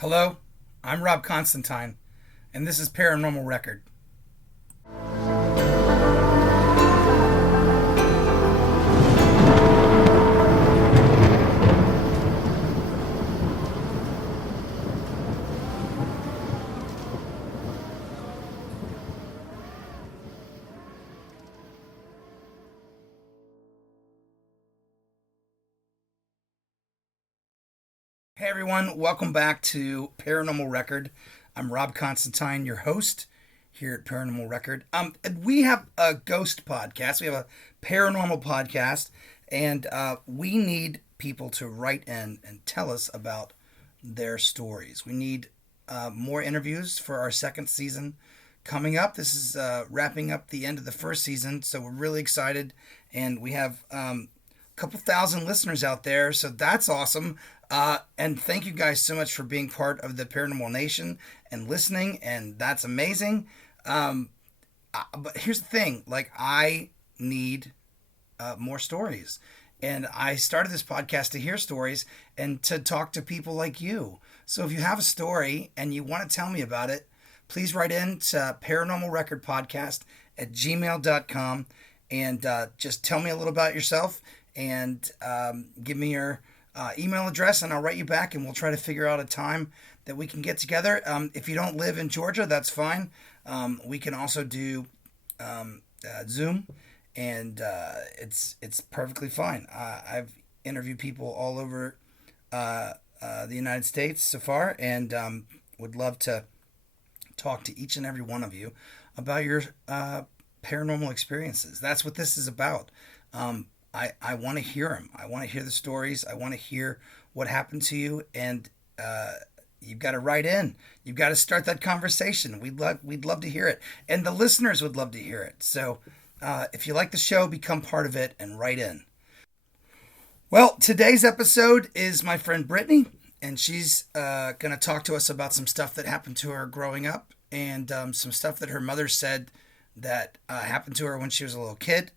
Hello, I'm Rob Constantine, and this is Paranormal Record. Hey everyone, welcome back to Paranormal Record. I'm Rob Constantine, your host here at Paranormal Record. We have a ghost podcast. We have a paranormal podcast, and we need people to write in and tell us about their stories. We need more interviews for our second season coming up. This is wrapping up the end of the first season, so we're really excited, and we have couple thousand listeners out there, so that's awesome. And thank you guys so much for being part of the Paranormal Nation and listening, and that's amazing. But here's the thing, I need more stories, and I started this podcast to hear stories and to talk to people like you. So if you have a story and you want to tell me about it, please write in to paranormalrecordpodcast@gmail.com and just tell me a little about yourself and give me your email address, and I'll write you back, and we'll try to figure out a time that we can get together. If you don't live in Georgia, that's fine. We can also do Zoom, and it's perfectly fine. I've interviewed people all over the United States so far, and would love to talk to each and every one of you about your paranormal experiences. That's what this is about. I want to hear them. I want to hear the stories. I want to hear what happened to you, and you've got to write in. You've got to start that conversation. We'd love to hear it, and the listeners would love to hear it. So if you like the show, become part of it and write in. Well, today's episode is my friend Brittany, and she's going to talk to us about some stuff that happened to her growing up, and some stuff that her mother said that happened to her when she was a little kid.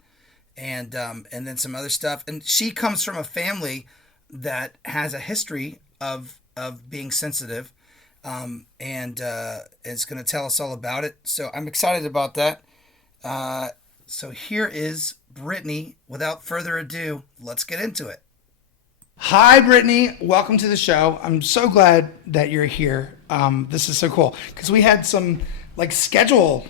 And then some other stuff. And she comes from a family that has a history of being sensitive, and is going to tell us all about it. So I'm excited about that. So here is Brittany. Without further ado, let's get into it. Hi, Brittany. Welcome to the show. I'm so glad that you're here. This is so cool because we had some schedule.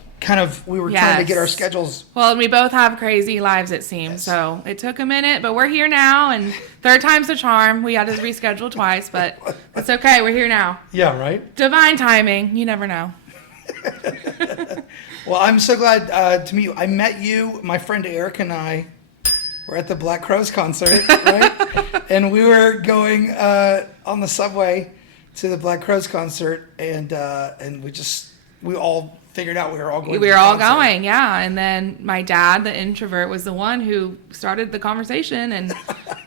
We were trying to get our schedules. Well, and we both have crazy lives, it seems. Yes. So it took a minute, but we're here now, and third time's the charm. We had to reschedule twice, but it's okay. We're here now. Yeah, right? Divine timing. You never know. Well, I'm so glad to meet you. I met you, my friend Eric and I were at the Black Crowes concert, right? And we were going on the subway to the Black Crowes concert, and we all figured out we were all going. We were all going, yeah. And then my dad, the introvert, was the one who started the conversation, and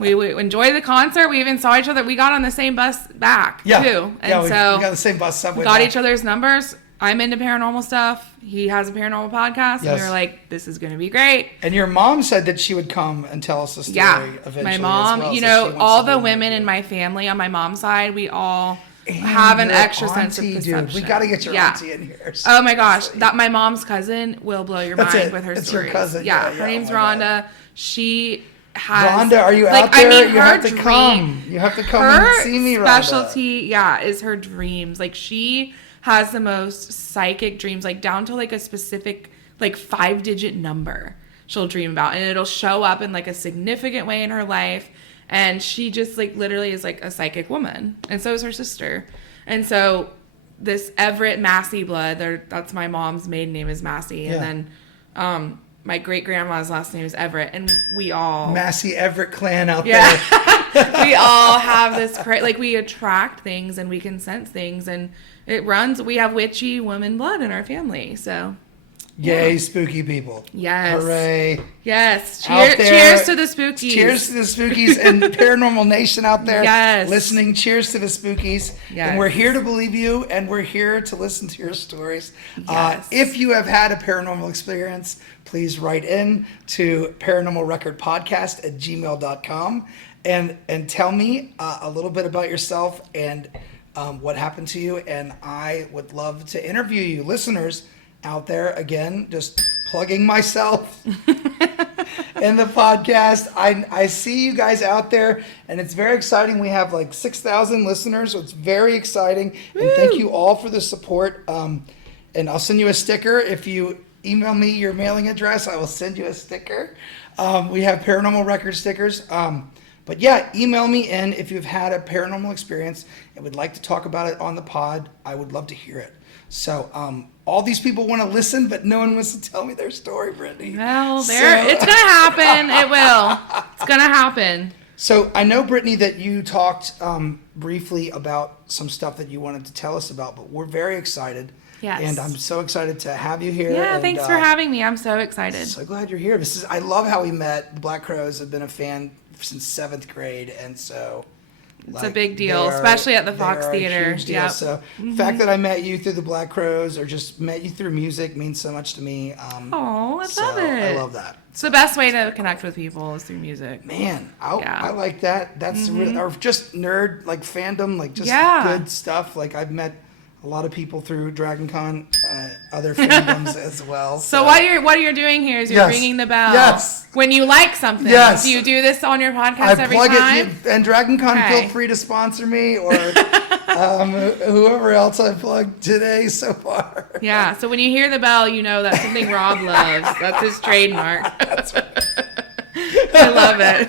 we enjoyed the concert. We even saw each other. We got on the same bus back, too. And we got the same bus subway. Got each other's numbers. I'm into paranormal stuff. He has a paranormal podcast, and we were like, this is going to be great. And your mom said that she would come and tell us a story eventually. My mom, as well, so all the women in my family on my mom's side, we all have an extra sense of perception. Dude, we got to get your auntie in here. Oh my gosh, that my mom's cousin will blow your mind with her stories. It's your cousin. Yeah, her name's Rhonda. She has. Rhonda, are you out there? You have to come. You have to come and see me, Rhonda. Her specialty, is her dreams. She has the most psychic dreams, down to a specific 5-digit number she'll dream about, and it'll show up in a significant way in her life. And she just literally is a psychic woman. And so is her sister. And so this Everett Massey blood, that's my mom's maiden name is Massey. Yeah. And then my great grandma's last name is Everett. And we all Massey Everett clan out there. We all have this we attract things and we can sense things, and we have witchy woman blood in our family. So yay, spooky people. Yes. Hooray. Yes. Cheers to the spookies. Cheers to the spookies and Paranormal Nation out there listening. Cheers to the spookies. Yes. And we're here to believe you, and we're here to listen to your stories. Yes. If you have had a paranormal experience, please write in to paranormalrecordpodcast@gmail.com and tell me a little bit about yourself and what happened to you, and I would love to interview you. Listeners out there, again, just plugging myself in the podcast. I see you guys out there, and it's very exciting. We have like 6,000 listeners, so it's very exciting. Woo! And thank you all for the support. And I'll send you a sticker. If you email me your mailing address, I will send you a sticker. We have Paranormal Record stickers. But yeah, email me in if you've had a paranormal experience and would like to talk about it on the pod. I would love to hear it. So all these people want to listen, but no one wants to tell me their story, Brittany. Well, it's going to happen. It will. It's going to happen. So I know, Brittany, that you talked briefly about some stuff that you wanted to tell us about, but we're very excited. Yes. And I'm so excited to have you here. Yeah, and, thanks for having me. I'm so excited. So glad you're here. I love how we met. The Black Crowes have been a fan since 7th grade, and so it's a big deal, especially at the Fox Theater. Yeah. So the fact that I met you through the Black Crowes or just met you through music means so much to me. I love it. I love that. It's the best way to connect with people is through music. Man, I like that. That's really, or just nerd, like fandom, like just good stuff. Like I've met a lot of people through Dragon Con, other fandoms as well. So what you're doing here is you're ringing the bell. Yes. When you like something. Yes. Do you do this on your podcast every time? I plug it, and Dragon Con, feel free to sponsor me or whoever else I plugged today so far. Yeah. So when you hear the bell, you know that's something Rob loves. That's his trademark. That's right. I love it.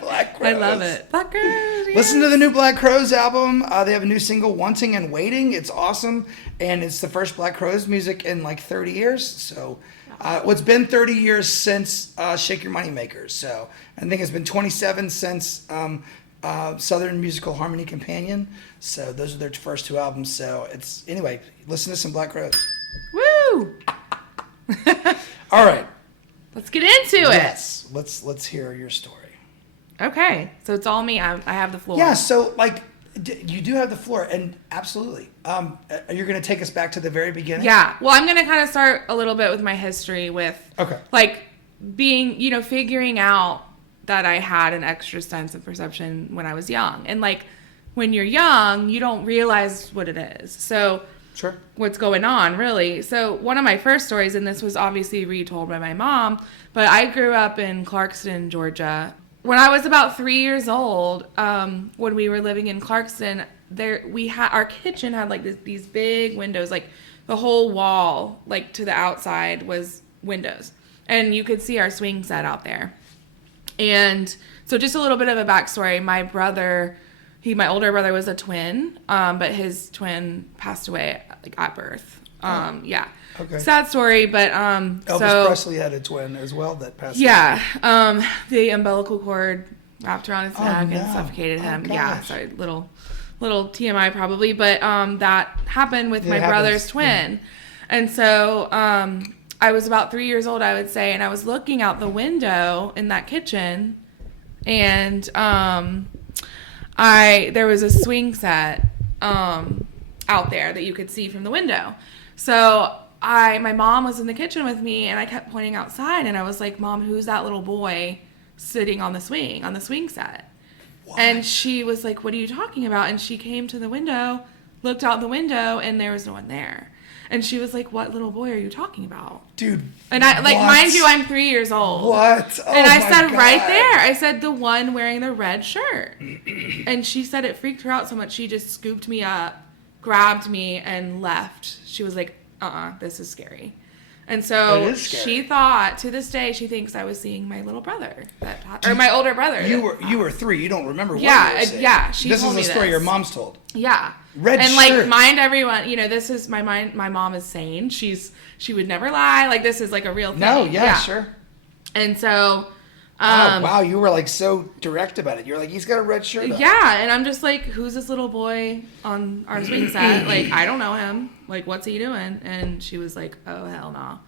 Black Crowes. I love it. Black Crowes. Yes. Listen to the new Black Crowes album. They have a new single, Wanting and Waiting. It's awesome. And it's the first Black Crowes music in like 30 years. So it's been 30 years since Shake Your Money Makers. So I think it's been 27 since Southern Musical Harmony Companion. So those are their first 2 albums. So anyway, listen to some Black Crowes. Woo! All right. Let's get into it. Yes. Let's hear your story. Okay. So it's all me. I have the floor. Yeah. So you do have the floor, and absolutely. You're going to take us back to the very beginning. Yeah. Well, I'm going to kind of start a little bit with my history with being, figuring out that I had an extra sense of perception when I was young, and when you're young, you don't realize what it is. So. Sure. What's going on, really. So one of my first stories, and this was obviously retold by my mom, but I grew up in Clarkston, Georgia. When I was about 3 years old, when we were living in Clarkston, our kitchen had these big windows, the whole wall, to the outside was windows, and you could see our swing set out there. And so just a little bit of a backstory. My older brother was a twin, but his twin passed away at birth. Yeah. Okay. Sad story, but Elvis Presley had a twin as well that passed away. Yeah. The umbilical cord wrapped around his neck and suffocated him. Gosh. Yeah. Sorry, little TMI probably, but that happened with my brother's twin. Yeah. And so I was about 3 years old, I would say, and I was looking out the window in that kitchen, and there was a swing set out there that you could see from the window. So my mom was in the kitchen with me, and I kept pointing outside, and I was like, Mom, who's that little boy sitting on the swing set? What? And she was like, what are you talking about? And she came to the window, looked out the window, and there was no one there. And she was like, what little boy are you talking about? Dude. And mind you, I'm 3 years old. What? Oh, and I said, God. right there. I said, the one wearing the red shirt. And she said it freaked her out so much, she just scooped me up, grabbed me, and left. She was like, this is scary. And so she thought, to this day, she thinks I was seeing my little brother, or my older brother. You were 3. You don't remember what you were saying. Yeah. She this told is me a story this. your mom's told. Yeah. Red shirt. Mind everyone, this is my mom is sane. She would never lie. This is a real thing. No, yeah, sure. And so wow, you were so direct about it. You're like, he's got a red shirt on. Yeah, and I'm just like, who's this little boy on our swing set? I don't know him. What's he doing? And she was like, oh hell no.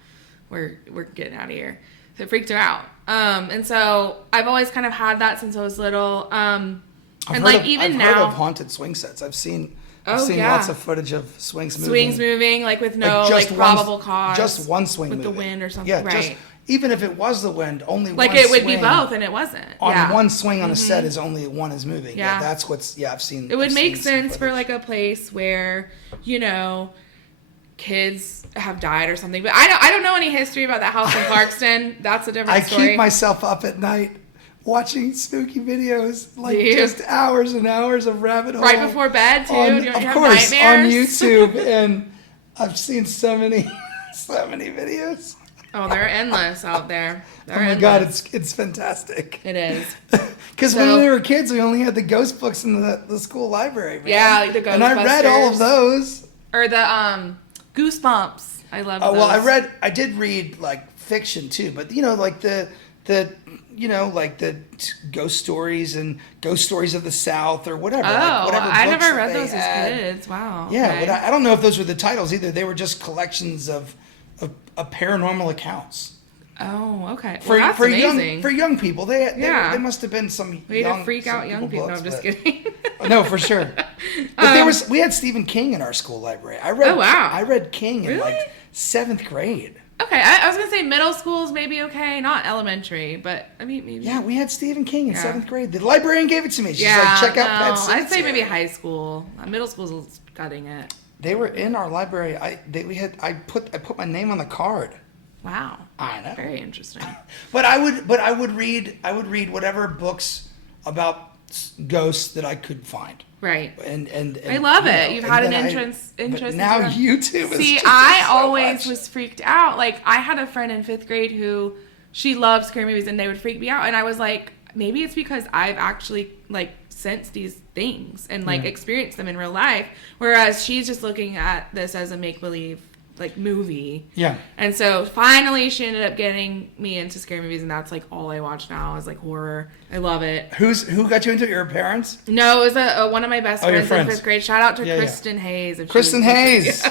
We're getting out of here. So it freaked her out. And so I've always kind of had that since I was little. I've heard of haunted swing sets. I've seen lots of footage of swings moving. With no probable cause. Just one swing with moving. The wind or something. Yeah, right. even if it was the wind, only like one it would swing be both, and it wasn't. on one swing on a set is only one is moving. Yeah. That's what's I've seen. It would I've make seen sense for like a place where, you know, kids have died or something. But I don't know any history about that house in Clarkston. That's a different story. I keep myself up at night watching spooky videos, like Do you? just hours and hours of rabbit hole. Right before bed too. Do you Of have course, on nightmares? YouTube, and I've seen so many videos. Oh, they're endless out there. They're Oh my endless. God, it's fantastic. It is. Because when we were kids, we only had the ghost books in the school library. Man. Yeah, like the Ghostbusters. And I read all of those. Or the Goosebumps. I love those. Oh well, I did read like fiction too, but you know, like the like the ghost stories and ghost stories of the South or whatever. Oh, like whatever I books never that read they those had. as kids. Wow. Yeah, okay. but I don't know if those were the titles either. They were just collections of paranormal accounts. Oh, okay. Well, that's for amazing. young people, they Yeah. must have been some Way young to freak out young people. No, I'm just kidding. No, for sure. But we had Stephen King in our school library. I read. Oh, wow. I read King in Really? like 7th grade. Okay, I was gonna say middle school's maybe okay, not elementary, but I mean maybe. Yeah, we had Stephen King in Yeah. 7th grade. The librarian gave it to me. She's Yeah, like, check out no, Pet Sematary. I'd say maybe high school. Middle school's cutting it. They were in our library. I put my name on the card. Wow. I know. Very interesting. But I would read whatever books about ghosts that I could find. Right. And I love you it. know, You've and had an then interest. But now into that. YouTube is See, just I so always much. was freaked out. Like I had a friend in 5th grade who she loved scary movies, and they would freak me out. And I was like, maybe it's because I've actually like sensed these things and like experienced them in real life, whereas she's just looking at this as a make believe like movie. Yeah. And so finally she ended up getting me into scary movies, and that's like all I watch now is like horror. I love it. Who got you into it? Your parents? No, it was one of my best your friends in friends. 5th grade. Shout out to Yeah, yeah. Kristen Hayes. If Kristen she was Hayes.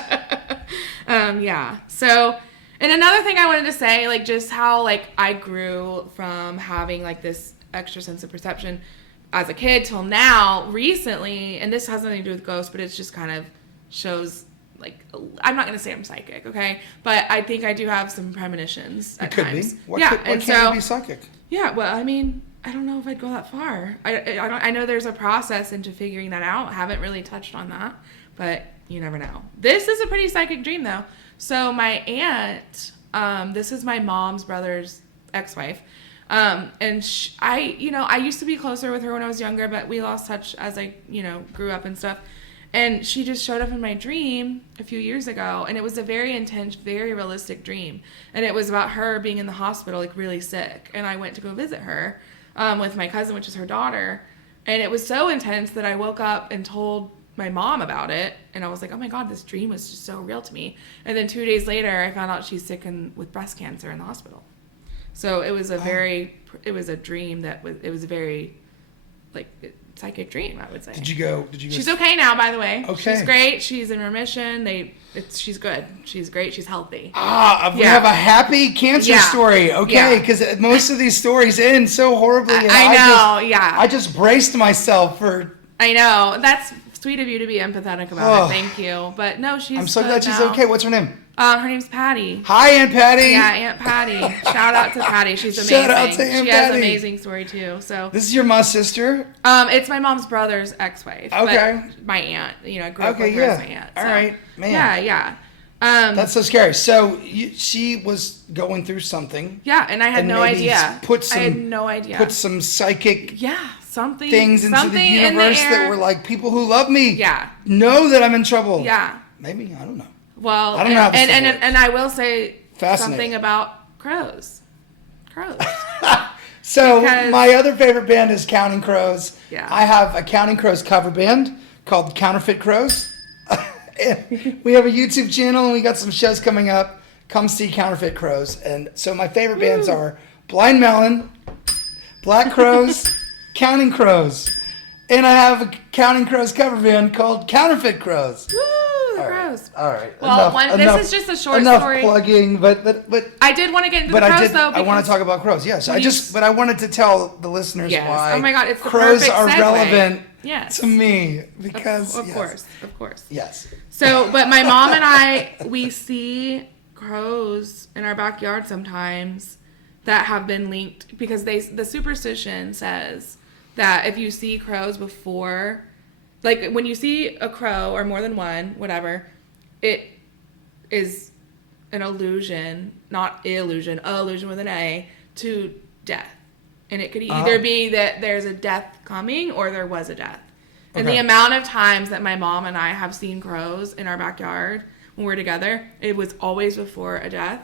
yeah. So, and another thing I wanted to say, like just how like I grew from having like this extra sense of perception as a kid till now recently, and this has nothing to do with ghosts, but it's just kind of shows like, I'm not going to say I'm psychic, okay? But I think I do have some premonitions at It could times. be. What Yeah, can't and you so be psychic? yeah, well, I mean, I don't know if I'd go that far. I know there's a process into figuring that out. I haven't really touched on that, but you never know. This is a pretty psychic dream, though. So my aunt, this is my mom's brother's ex-wife, and I used to be closer with her when I was younger, but we lost touch as I, grew up and stuff. And she just showed up in my dream a few years ago, and it was a very intense, very realistic dream. And it was about her being in the hospital, like really sick. And I went to go visit her with my cousin, which is her daughter. And it was so intense that I woke up and told my mom about it. And I was like, oh my God, this dream was just so real to me. And then 2 days later, I found out she's sick with breast cancer in the hospital. So it was it was a dream it was a very, psychic dream, I would say. Did you go? She's okay now, by the way. Okay. She's great. She's in remission. She's good. She's great. She's healthy. We have a happy cancer story. Okay, because most of these stories end so horribly. And I just braced myself for. I know. That's sweet of you to be empathetic about it. Thank you. But no, she's. I'm so good glad she's now. okay. What's her name? Her name's Patty. Hi, Aunt Patty. Yeah, Aunt Patty. Shout out to Patty. She's amazing. Shout out to Aunt she has Patty. an amazing story too. So This is your mom's sister. it's my mom's brother's ex-wife. Okay. But my aunt. I grew up with her as my aunt. All so. right, man. Yeah. That's so scary. So she was going through something. Yeah, and I had no maybe idea. I had no idea. Put some psychic something things into the universe that were like, people who love me know that I'm in trouble. Yeah. Maybe, I don't know. Well, I don't know how this works. and I will say Fascinating. something about crows. So Because- my other favorite band is Counting Crows. Yeah. I have a Counting Crows cover band called Counterfeit Crows. And we have a YouTube channel, and we got some shows coming up. Come see Counterfeit Crows. And so my favorite bands are Blind Melon, Black Crows, Counting Crows. And I have a Counting Crows cover band called Counterfeit Crows. Woo, the All right. crows. All right. Well, this is just a short enough story. Plugging, but I did want to get into the crows, though. I want to talk about crows. Yes, but I wanted to tell the listeners Yes. why. Oh my God, it's the crows perfect are segue. relevant Yes. to me because Of yes. course. Yes. So, but my mom and I, we see crows in our backyard sometimes. that have been linked because the superstition says that if you see crows before, like when you see a crow or more than one, whatever, it is an illusion, not illusion, illusion with an A, to death. And it could either be that there's a death coming or there was a death. And the amount of times that my mom and I have seen crows in our backyard when we're together, it was always before a death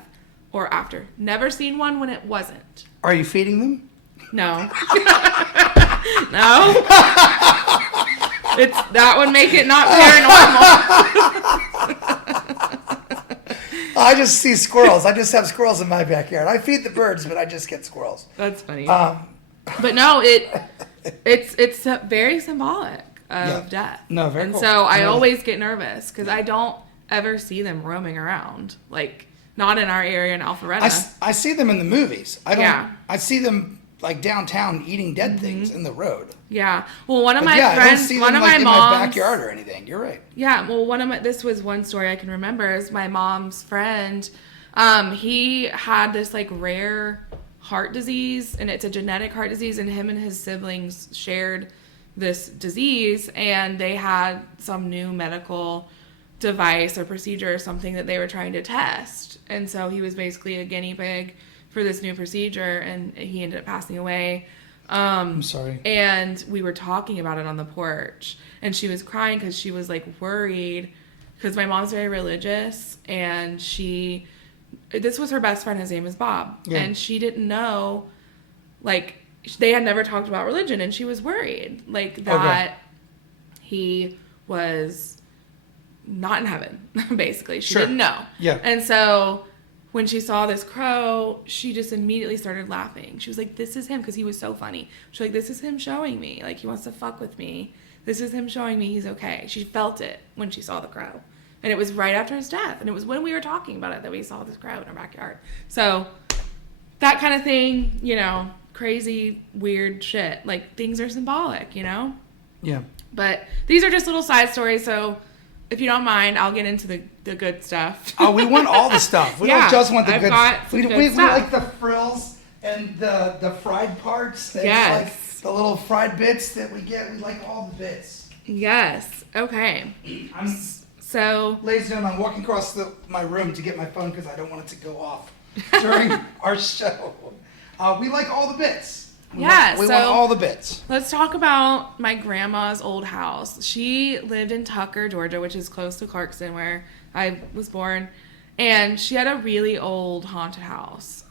or after. Never seen one when it wasn't. Are you feeding them? No. No. That would make it not paranormal. I just see squirrels. I just have squirrels in my backyard. I feed the birds, but I just get squirrels. That's funny. But no, it's very symbolic of death. No, very cool. So I always get nervous because I don't ever see them roaming around. Like, not in our area in Alpharetta. I see them in the movies. I don't. Yeah. I see them like downtown eating dead things in the road. Yeah. Well, one of my friends, I don't see one them, of like, my in mom's my backyard or anything. You're right. Yeah. Well, this was one story I can remember is my mom's friend. He had this like rare heart disease, and it's a genetic heart disease, and him and his siblings shared this disease, and they had some new medical device or procedure or something that they were trying to test. And so he was basically a guinea pig for this new procedure, and he ended up passing away. I'm sorry. And we were talking about it on the porch, and she was crying because she was like worried because my mom's very religious, and this was her best friend. His name is Bob. Yeah. And she didn't know, like, they had never talked about religion, and she was worried, like, that he was not in heaven, basically. She didn't know. Yeah. And so when she saw this crow, she just immediately started laughing. She was like, this is him, because he was so funny. She's like, this is him showing me. Like, he wants to fuck with me. This is him showing me he's okay. She felt it when she saw the crow. And it was right after his death. And it was when we were talking about it that we saw this crow in our backyard. So that kind of thing, you know, crazy, weird shit. Like, things are symbolic, you know? Yeah. But these are just little side stories, so if you don't mind, I'll get into the good stuff. Oh, we want all the stuff. We don't just want the good stuff. We we like the frills and the fried parts. Yes. Like the little fried bits that we get. We like all the bits. Yes. Okay. So, ladies and gentlemen, I'm walking across my room to get my phone because I don't want it to go off during our show. We like all the bits. We want all the bits. Let's talk about my grandma's old house. She lived in Tucker, Georgia, which is close to Clarkston, where I was born. And she had a really old haunted house.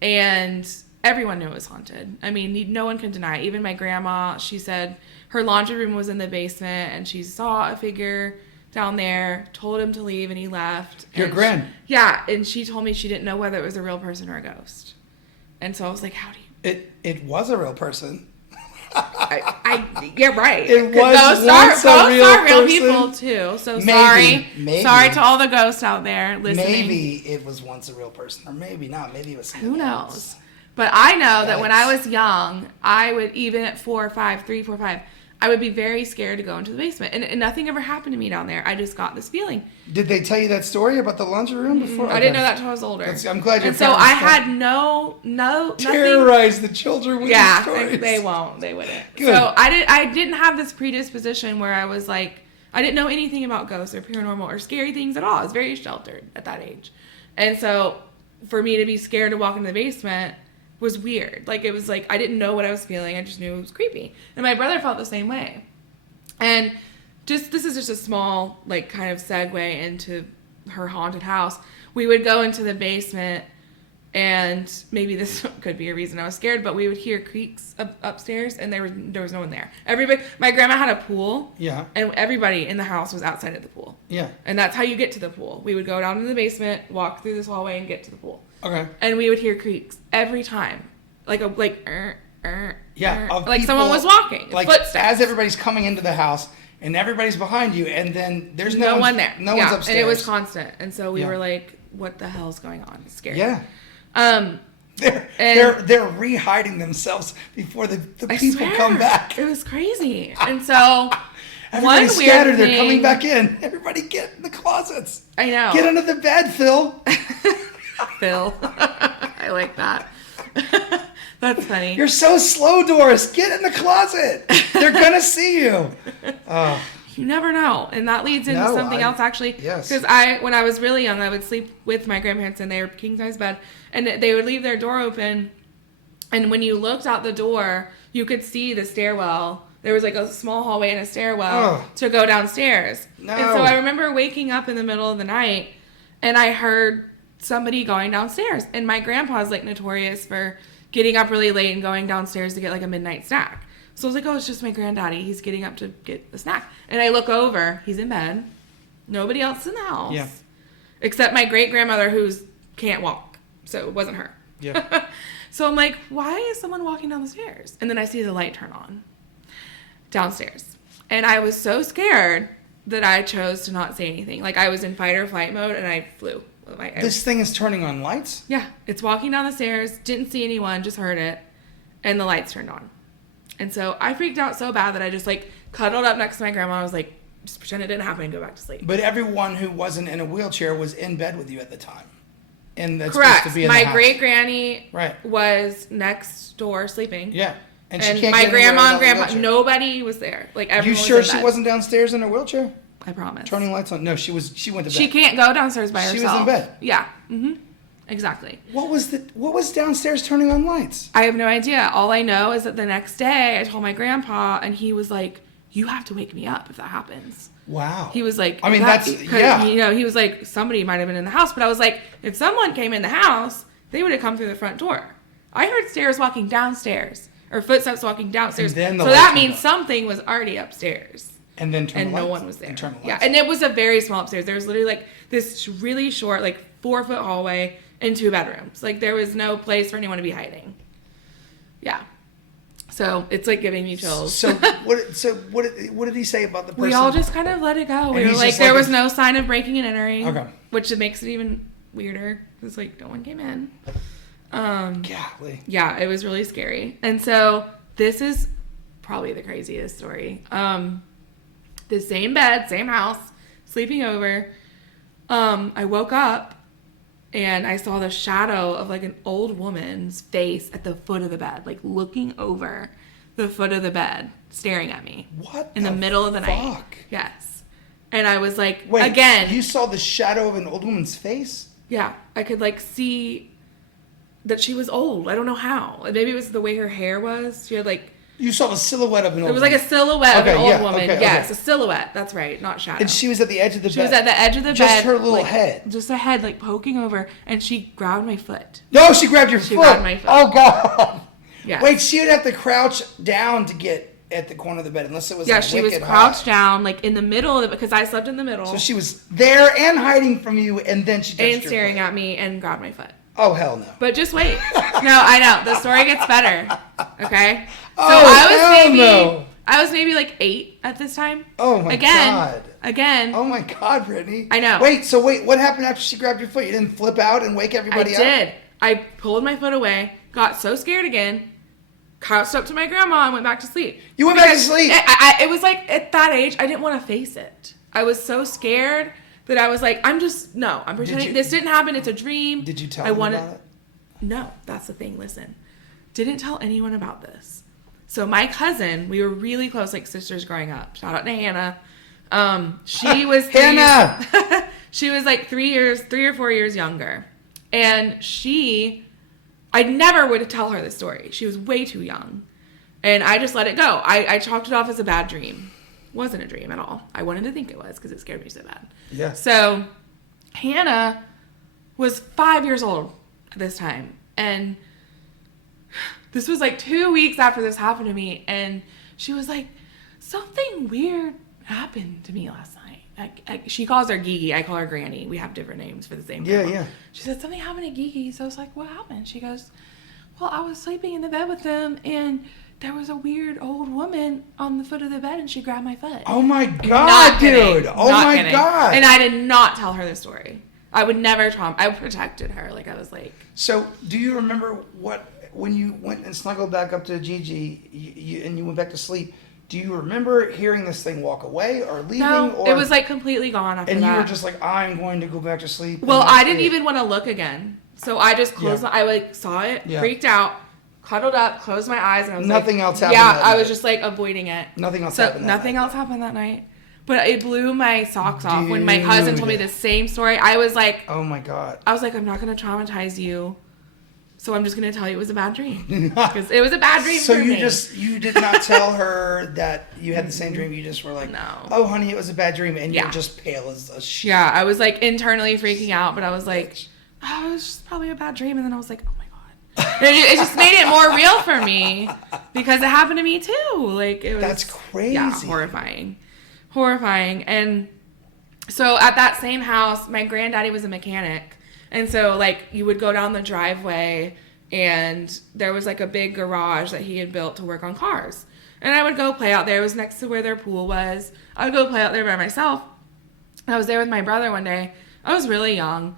And everyone knew it was haunted. I mean, no one can deny it. Even my grandma, she said her laundry room was in the basement, and she saw a figure down there, told him to leave, and he left. Your gran? Yeah, and she told me she didn't know whether it was a real person or a ghost. And so I was like, how do you... It was a real person. Yeah, right. It was ghosts a real people too. So maybe. Sorry to all the ghosts out there listening. Maybe it was once a real person, or maybe not. Maybe it was something Who knows? else. But I know that when I was young, I would, even at 4 or 5, I would be very scared to go into the basement. And nothing ever happened to me down there. I just got this feeling. Did they tell you that story about the laundry room before? I didn't know that until I was older. I'm glad you're. And so I had nothing. Terrorize the children with these stories. They won't. They wouldn't. Good. So I didn't have this predisposition where I was like, I didn't know anything about ghosts or paranormal or scary things at all. I was very sheltered at that age. And so for me to be scared to walk into the basement was weird. Like, it was like, I didn't know what I was feeling. I just knew it was creepy. And my brother felt the same way. And this is just a small, like, kind of segue into her haunted house. We would go into the basement, and maybe this could be a reason I was scared, but we would hear creaks upstairs, and there was no one there. Everybody, my grandma had a pool. Yeah. And everybody in the house was outside of the pool. Yeah. And that's how you get to the pool. We would go down to the basement, walk through this hallway, and get to the pool. Okay. And we would hear creaks every time. Like like someone was walking. Like, footsteps. as everybody's coming into the house, and everybody's behind you, and then there's no one there. No one's upstairs. And it was constant. And so we were like, what the hell's going on? It's scary. Yeah. They're re-hiding themselves before the people come back. It was crazy. And so everybody's scattered. They're coming back in. Everybody get in the closets. I know. Get under the bed, Phil. Phil. I I like that. That's funny. You're so slow, Doris. Get in the closet. They're going to see you. You never know. And that leads into something else, actually. Yes. Because when I was really young, I would sleep with my grandparents in their king-size bed. And they would leave their door open. And when you looked out the door, you could see the stairwell. There was like a small hallway and a stairwell to go downstairs. No. And so I remember waking up in the middle of the night, and I heard somebody going downstairs. And my grandpa's like notorious for getting up really late and going downstairs to get like a midnight snack. So I was like, oh, it's just my granddaddy. He's getting up to get the snack. And I look over. He's in bed. Nobody else in the house. Yeah. Except my great-grandmother who can't walk. So it wasn't her. Yeah. So I'm like, why is someone walking down the stairs? And then I see the light turn on downstairs. And I was so scared that I chose to not say anything. Like, I was in fight or flight mode, and I flew. This thing is turning on lights? Yeah. It's walking down the stairs. Didn't see anyone. Just heard it. And the lights turned on. And so I freaked out so bad that I just, like, cuddled up next to my grandma. I was like, just pretend it didn't happen and go back to sleep. But everyone who wasn't in a wheelchair was in bed with you at the time. And that's correct. Supposed to be in my the house. great-granny right. was next door sleeping. Yeah. And she can't my get anywhere grandma and without a grandpa, wheelchair. nobody was there. Like, everyone You was sure in she bed. wasn't downstairs in her wheelchair? I promise. Turning lights on? No, she went to bed. She can't go downstairs by herself. She was in bed. Yeah. Mm-hmm. Exactly. What was downstairs turning on lights? I have no idea. All I know is that the next day I told my grandpa, and he was like, you have to wake me up if that happens. Wow. He was like, I mean, he was like, somebody might have been in the house. But I was like, if someone came in the house, they would have come through the front door. I heard stairs walking downstairs, or footsteps walking downstairs. So that means something was already upstairs. And then no one was there. And yeah, and it was a very small upstairs. There was literally like this really short, like 4-foot hallway and 2 bedrooms. Like, there was no place for anyone to be hiding. Yeah. So it's like giving me chills. So what did he say about the person? We all just kind of let it go. We were like, there was no sign of breaking and entering. Okay. Which makes it even weirder. It's like no one came in. Golly. Yeah, it was really scary. And so this is probably the craziest story. The same bed, same house, sleeping over. I woke up and I saw the shadow of like an old woman's face at the foot of the bed, like looking over the foot of the bed, staring at me. What? In the middle of the night. Yes. And I was like, wait, again. You saw the shadow of an old woman's face? Yeah. I could like see that she was old. I don't know how. Maybe it was the way her hair was. She had like. You saw the silhouette of an old woman. It was like a silhouette of an old woman. Okay, yes, a silhouette. That's right, not shadow. And she was at the edge of the bed. She was at the edge of the bed. Just her little like, head. Just a head, like poking over, and she grabbed my foot. No, she grabbed your foot. She grabbed my foot. Oh, God. Yeah. Wait, she would have to crouch down to get at the corner of the bed, unless it was like she was crouched down, like in the middle of it, because I slept in the middle. So she was there and hiding from you, and then she touched and staring at me and grabbed my foot. Oh, hell no. But just wait. No, I know. The story gets better. Okay? So I was maybe like 8 at this time. Oh, my God. Again. Oh, my God, Brittany. I know. Wait, what happened after she grabbed your foot? You didn't flip out and wake everybody up? I did. I pulled my foot away, got so scared again, crouched up to my grandma, and went back to sleep. You went back to sleep? It was like, at that age, I didn't want to face it. I was so scared that I was like, I'm pretending this didn't happen. It's a dream. Did you tell them about it? No, that's the thing. Listen, didn't tell anyone about this. So my cousin, we were really close, like sisters growing up. Shout out to Hannah. She was Hannah. She was like 3 or 4 years younger, and I never would tell her the story. She was way too young, and I just let it go. I chalked it off as a bad dream. Wasn't a dream at all. I wanted to think it was because it scared me so bad. Yeah. So Hannah was 5 years old at this time, and this was like 2 weeks after this happened to me, and she was like, something weird happened to me last night. She calls her Gigi. I call her Granny. We have different names for the same grandma. Yeah. She said, something happened to Gigi. So I was like, what happened? She goes, well, I was sleeping in the bed with them, and there was a weird old woman on the foot of the bed, and she grabbed my foot. Oh, my God, dude. Oh, my God. And I did not tell her the story. I would never I protected her. Like, I was like. So, do you remember when you went and snuggled back up to Gigi and you went back to sleep, Do you remember hearing this thing walk away or leaving? No, or, it was like completely gone after that. And you were just like, I'm going to go back to sleep. Well, I didn't even want to look again. So I just closed I like saw it, freaked out, cuddled up, closed my eyes, and I was nothing like, else happened. Yeah, I was just like avoiding it. Nothing else happened. Nothing else happened that night. But it blew my socks off when my cousin told me the same story. I was like, oh my God. I was like, I'm not going to traumatize you. So I'm just going to tell you it was a bad dream. Because it was a bad dream for me. So you did not tell her that you had the same dream. You just were like, no. Oh, honey, it was a bad dream. And you were just pale as a sheet. Yeah, I was like internally freaking out. But I was like, oh, it was just probably a bad dream. And then I was like, oh my God. It just made it more real for me. Because it happened to me too. Like it was. That's crazy. Yeah, horrifying. And so at that same house, my granddaddy was a mechanic. And so, like, you would go down the driveway, and there was, like, a big garage that he had built to work on cars. And I would go play out there. It was next to where their pool was. I would go play out there by myself. I was there with my brother one day. I was really young,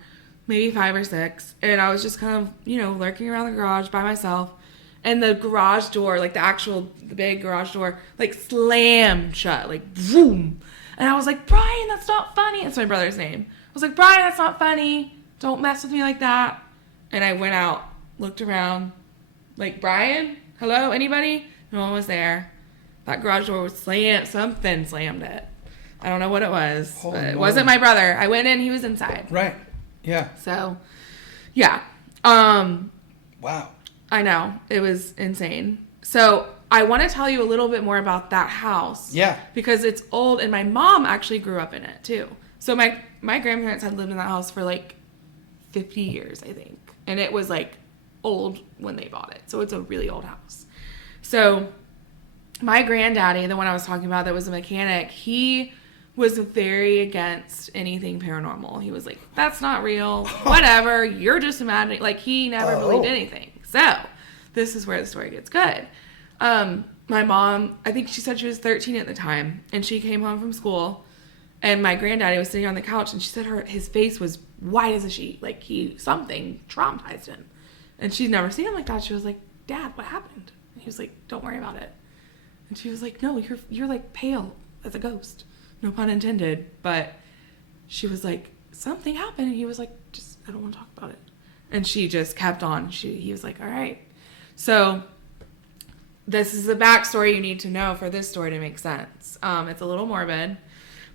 maybe 5 or 6. And I was just kind of, lurking around the garage by myself. And the garage door, like, the big garage door, like, slammed shut. Like, boom. And I was like, Brian, that's not funny. That's my brother's name. I was like, Brian, that's not funny. Don't mess with me like that. And I went out, looked around, like, Brian? Hello? Anybody? No one was there. That garage door was slammed. Something slammed it. I don't know what it was. But it wasn't my brother. I went in. He was inside. Right. Yeah. So, yeah. Wow. I know. It was insane. So, I want to tell you a little bit more about that house. Yeah. Because it's old, and my mom actually grew up in it, too. So, my grandparents had lived in that house for, like, 50 years, I think. And it was like old when they bought it. So it's a really old house. So my granddaddy, the one I was talking about that was a mechanic, he was very against anything paranormal. He was like, that's not real. Whatever. You're just imagining. Like, he never believed anything. So this is where the story gets good. My mom, I think she said she was 13 at the time. And she came home from school. And my granddaddy was sitting on the couch. And she said his face was white as a sheet. Like, something traumatized him. And she'd never seen him like that. She was like, Dad, what happened? And he was like, don't worry about it. And she was like, no, you're like pale as a ghost. No pun intended. But she was like, something happened. And he was like, I don't want to talk about it. And she just kept on. He was like, all right. So this is the backstory you need to know for this story to make sense. It's a little morbid.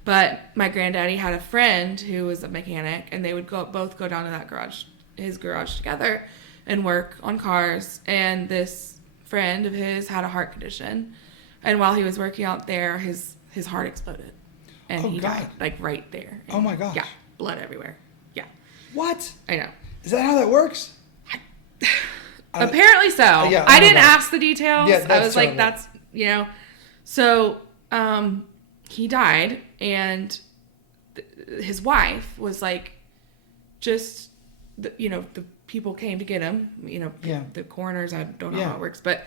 But my granddaddy had a friend who was a mechanic, and they would both go down to his garage together and work on cars. And this friend of his had a heart condition. And while he was working out there, his heart exploded. And he died, like, right there. And, oh, my gosh. Yeah, blood everywhere. Yeah. What? I know. Is that how that works? Apparently so. Yeah, I didn't ask the details. Yeah, I was like, that's, So, he died, and his wife was like, the people came to get him, the coroners, I don't know how it works, but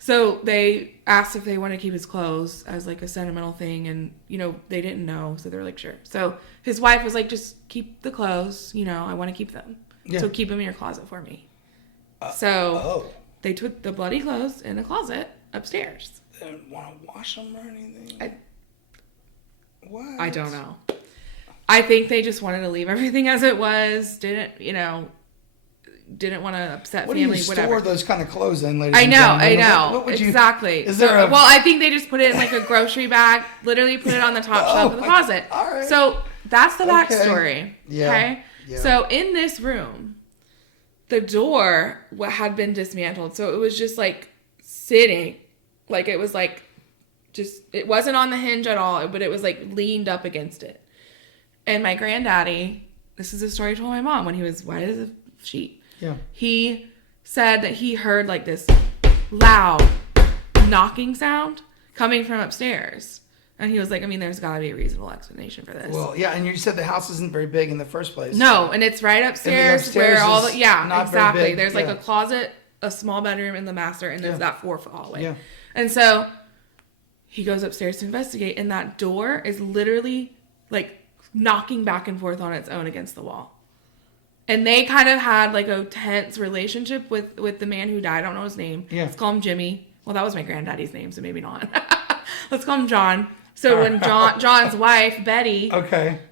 so they asked if they wanted to keep his clothes as like a sentimental thing, and, they didn't know, so they're like, sure. So his wife was like, just keep the clothes, I want to keep them. Yeah. So keep them in your closet for me. They took the bloody clothes in a closet upstairs. They didn't want to wash them or anything? What? I don't know. I think they just wanted to leave everything as it was. Didn't want to upset family. What do you store those kind of clothes in, ladies? I and know. gentlemen? What would Exactly. Is there well, I think they just put it in like a grocery bag. Literally put it on the top shelf of the closet. All right. So that's the backstory. Yeah. Okay. Yeah. So in this room, the door had been dismantled, so it was just like sitting, like it was like. It wasn't on the hinge at all, but it was like leaned up against it. And my granddaddy, this is a story I told my mom when he was white as a sheet. Yeah. He said that he heard like this loud knocking sound coming from upstairs. And he was like, there's got to be a reasonable explanation for this. Well, yeah, and you said the house isn't very big in the first place. No, and it's right upstairs where all the, exactly. There's like a closet, a small bedroom in the master, and there's that 4-foot hallway. Yeah. And so he goes upstairs to investigate, and that door is literally like knocking back and forth on its own against the wall. And they kind of had like a tense relationship with the man who died. I don't know his name. Yeah. Let's call him Jimmy. Well, that was my granddaddy's name, so maybe not. let's call him John. So when John's wife, Betty,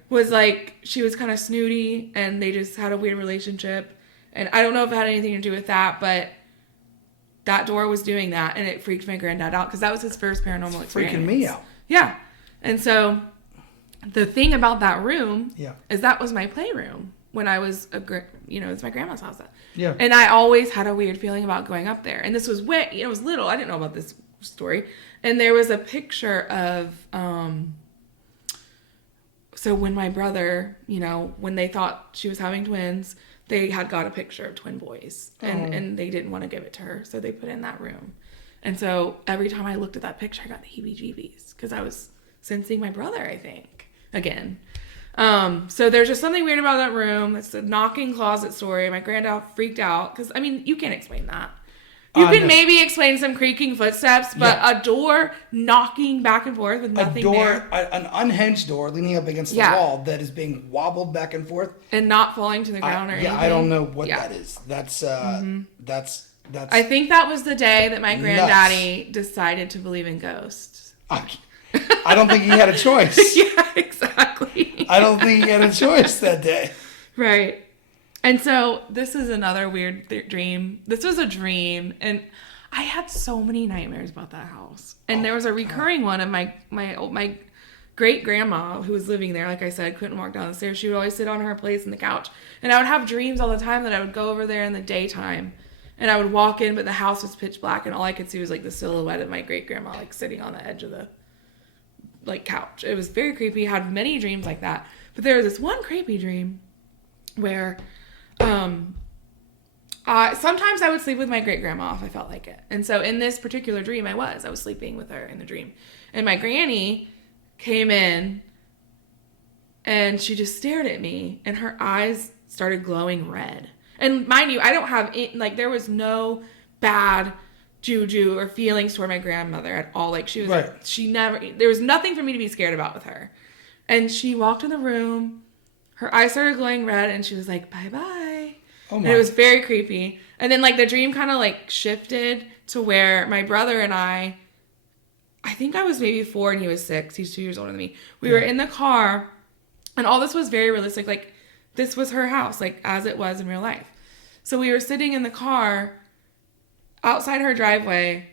was like, she was kind of snooty and they just had a weird relationship. And I don't know if it had anything to do with that, but that door was doing that and it freaked my granddad out because that was his first paranormal experience. Freaking me out. Yeah. And so the thing about that room is that was my playroom when I was, it's my grandma's house. Yeah. And I always had a weird feeling about going up there. And this was it was little. I didn't know about this story. And there was a picture of, so when my brother, when they thought she was having twins, they had got a picture of twin boys and they didn't want to give it to her. So they put it in that room. And so every time I looked at that picture, I got the heebie-jeebies because I was sensing my brother, I think, again. So there's just something weird about that room. It's a knocking closet story. My granddad freaked out because, you can't explain that. You can maybe explain some creaking footsteps, but a door knocking back and forth with nothing there. An unhinged door leaning up against the wall that is being wobbled back and forth. And not falling to the ground or anything. I don't know what that is. That's I think that was the day that my granddaddy decided to believe in ghosts. I don't think he had a choice. Yeah, exactly. I don't think he had a choice that day. Right. And so this is another weird dream. This was a dream, and I had so many nightmares about that house. And there was a recurring one of my great grandma who was living there. Like I said, couldn't walk down the stairs. She would always sit on her place in the couch, and I would have dreams all the time that I would go over there in the daytime, and I would walk in, but the house was pitch black, and all I could see was like the silhouette of my great grandma like sitting on the edge of the couch. It was very creepy. I had many dreams like that, but there was this one creepy dream where sometimes I would sleep with my great grandma if I felt like it. And so in this particular dream, I was sleeping with her in the dream, and my granny came in and she just stared at me and her eyes started glowing red. And mind you, I don't have there was no bad juju or feelings toward my grandmother at all. Like she was, there was nothing for me to be scared about with her. And she walked in the room, her eyes started glowing red, and she was like, bye-bye. Oh my. And it was very creepy. And then the dream kind of shifted to where my brother and I think I was maybe 4 and he was 6. He's 2 years older than me. We were in the car, and all this was very realistic. This was her house, as it was in real life. So we were sitting in the car outside her driveway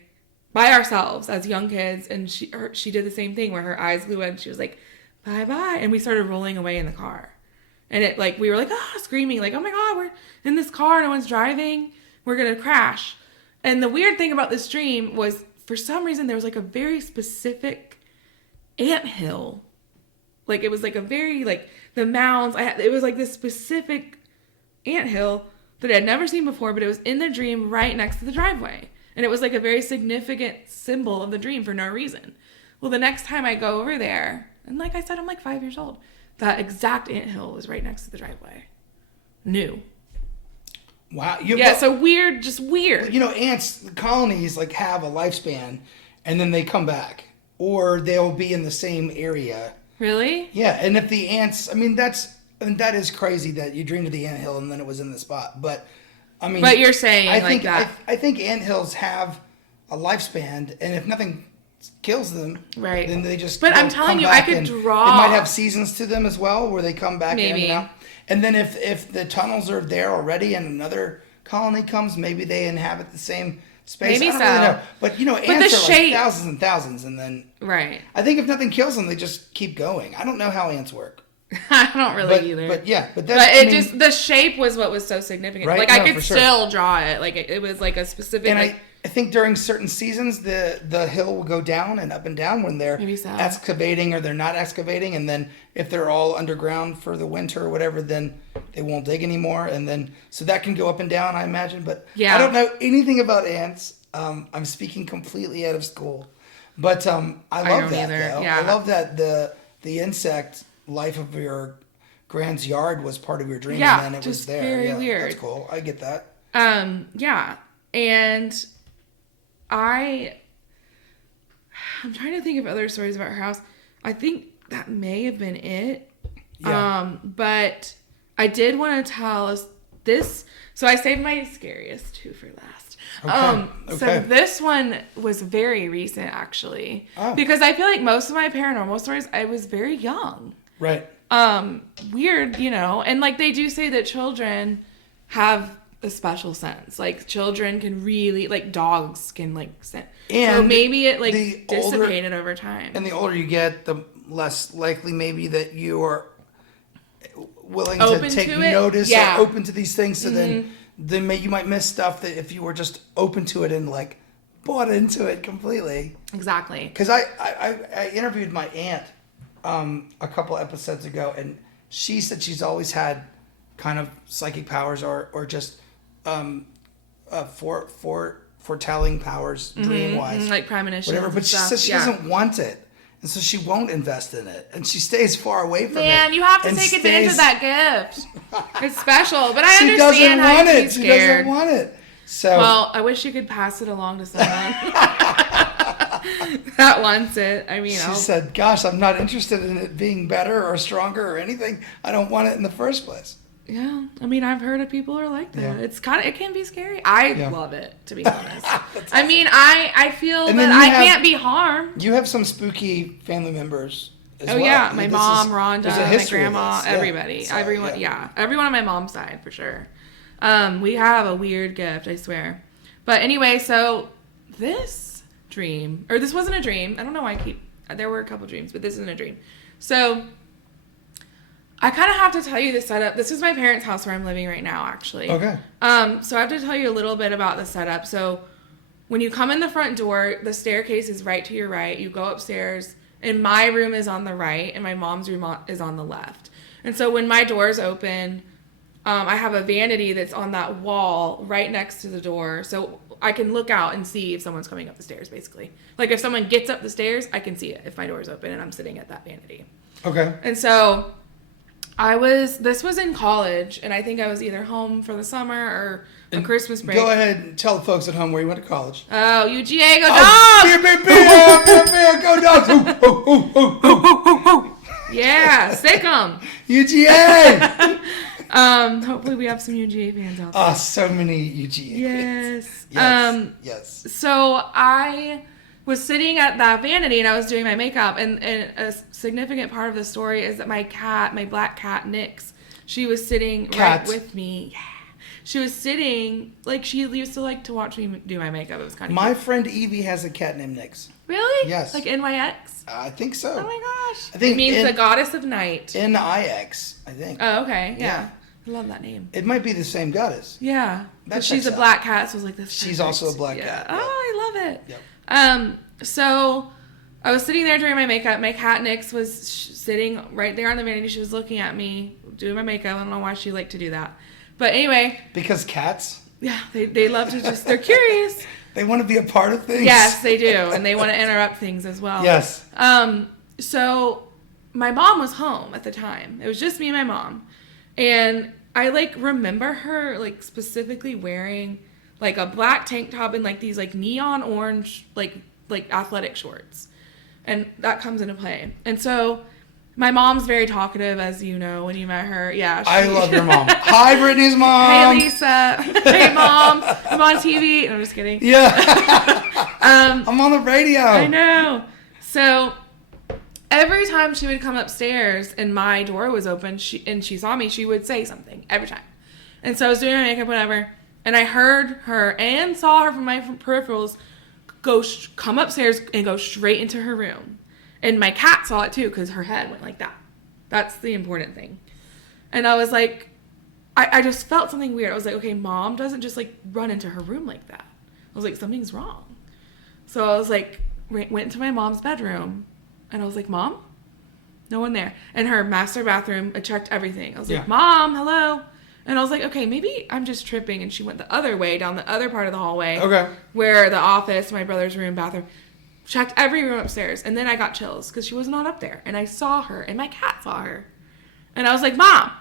by ourselves as young kids, and she did the same thing where her eyes glowed and she was like, bye-bye. And we started rolling away in the car. And it we were screaming, oh my God, we're in this car, no one's driving, we're going to crash. And the weird thing about this dream was, for some reason, there was a very specific anthill. It was a very, the mounds, it was this specific anthill that I had never seen before, but it was in the dream right next to the driveway. And it was a very significant symbol of the dream for no reason. Well, the next time I go over there, and like I said, I'm 5 years old, that exact anthill was right next to the driveway. New. Wow. So weird, just weird. Ants, colonies, have a lifespan, and then they come back. Or they'll be in the same area. Really? Yeah, and if the ants, that is crazy that you dreamed of the anthill and then it was in the spot. But, But you're saying that. I think anthills have a lifespan, and if nothing kills them, right, then they just I'm telling you, I could draw. It might have seasons to them as well, where they come back in and out. And then if the tunnels are there already and another colony comes, maybe they inhabit the same space. Maybe I don't really know. But ants are thousands and thousands, and then I think if nothing kills them, they just keep going. I don't know how ants work. I don't really either. But the shape was what was so significant. Right? I could still draw it. It was a specific. And I think during certain seasons, the hill will go down and up and down when they're excavating or they're not excavating. And then if they're all underground for the winter or whatever, then they won't dig anymore. And then, so that can go up and down, I imagine. But I don't know anything about ants. I'm speaking completely out of school. But I love that, though. Yeah. I love that the insect life of your grand's yard was part of your dream. Yeah, and then it was there. Very weird. That's cool. I get that. Yeah. And I'm trying to think of other stories about her house. I think that may have been it. Yeah. But I did want to tell us this. So I saved my scariest two for last. So this one was very recent, actually. Oh. Because I feel like most of my paranormal stories, I was very young. Right. Weird, you know. And, like, they do say that children have a special sense. Like, children can really, like, dogs can, like, sense. And so maybe it, like, dissipated over time. And the older you get, the less likely maybe that you are willing open to take to notice or open to these things. So then you might miss stuff that if you were just open to it and, like, bought into it completely. Exactly. Because I interviewed my aunt a couple episodes ago, and she said she's always had kind of psychic powers or just foretelling powers, dream wise, like premonitions, whatever. But she says she doesn't want it, and so she won't invest in it, and she stays far away from it. Man, you have to take advantage of that gift. It's special, but I understand how you be scared. She doesn't want it. So well, I wish you could pass it along to someone that wants it. I mean, she said, "Gosh, I'm not interested in it being better or stronger or anything. I don't want it in the first place." Yeah, I mean, I've heard of people who are like that. Yeah. It can be scary. I love it, to be honest. I mean, I feel that I can't be harmed. You have some spooky family members as well. Yeah, my mom, Rhonda, my grandma, everybody. So, everyone, everyone on my mom's side, for sure. We have a weird gift, I swear. But anyway, so this dream, or this wasn't a dream. I don't know why there were a couple dreams, but this isn't a dream. So I kind of have to tell you the setup. This is my parents' house where I'm living right now, actually. Okay. So I have to tell you a little bit about the setup. So when you come in the front door, the staircase is right to your right. You go upstairs, and my room is on the right, and my mom's room is on the left. And so when my doors open, I have a vanity that's on that wall right next to the door. So I can look out and see if someone's coming up the stairs, basically. Like if someone gets up the stairs, I can see it if my door's open and I'm sitting at that vanity. Okay. And so this was in college, and I think I was either home for the summer or a Christmas break. Go ahead and tell the folks at home where you went to college. Oh, UGA, go Dogs! Go Dogs! Yeah, sick 'em. UGA! Hopefully we have some UGA fans out there. Oh, so many UGA fans. Yes. So I was sitting at that vanity and I was doing my makeup, and a significant part of the story is that my black cat, Nyx, she was sitting right with me. Yeah. She was sitting, like, she used to like to watch me do my makeup. It was kind of My cute. friend Evie has a cat named Nyx. Really? Yes. Like NYX? I think so. Oh my gosh. I think it means the goddess of night. NIX, I think. Oh, okay. Yeah. I love that name. It might be the same goddess. Yeah. But she's a black cat, so I was like, this is She's perfect. also a black cat. Oh, I love it. Yep. So I was sitting there doing my makeup. My cat Nyx was sitting right there on the vanity. She was looking at me doing my makeup. I don't know why she liked to do that. But anyway. Because cats? Yeah, they love to they're curious. They want to be a part of things? Yes, they do. And they want to interrupt things as well. Yes. So my mom was home at the time. It was just me and my mom. And I, like, remember her, like, specifically wearing, like, a black tank top and, like, these, like, neon orange, like athletic shorts. And that comes into play. And so my mom's very talkative, as you know, when you met her. Yeah. I love your mom. Hi, Brittany's mom. Hey, Lisa. Hey, Mom. I'm on TV. No, I'm just kidding. Yeah. I'm on the radio. I know. So every time she would come upstairs and my door was open, she saw me, she would say something every time. And so I was doing my makeup, whatever, and I heard her and saw her from my peripherals come upstairs and go straight into her room. And my cat saw it too, because her head went like that. That's the important thing. And I was like, I just felt something weird. I was like, okay, Mom doesn't just, like, run into her room like that. I was like, something's wrong. So I was like, went into my mom's bedroom. And I was like, Mom? No one there. And her master bathroom, I checked everything. I was like, Mom, hello? And I was like, okay, maybe I'm just tripping. And she went the other way, down the other part of the hallway. Okay. Where the office, my brother's room, bathroom. Checked every room upstairs. And then I got chills because she was not up there. And I saw her. And my cat saw her. And I was like, Mom.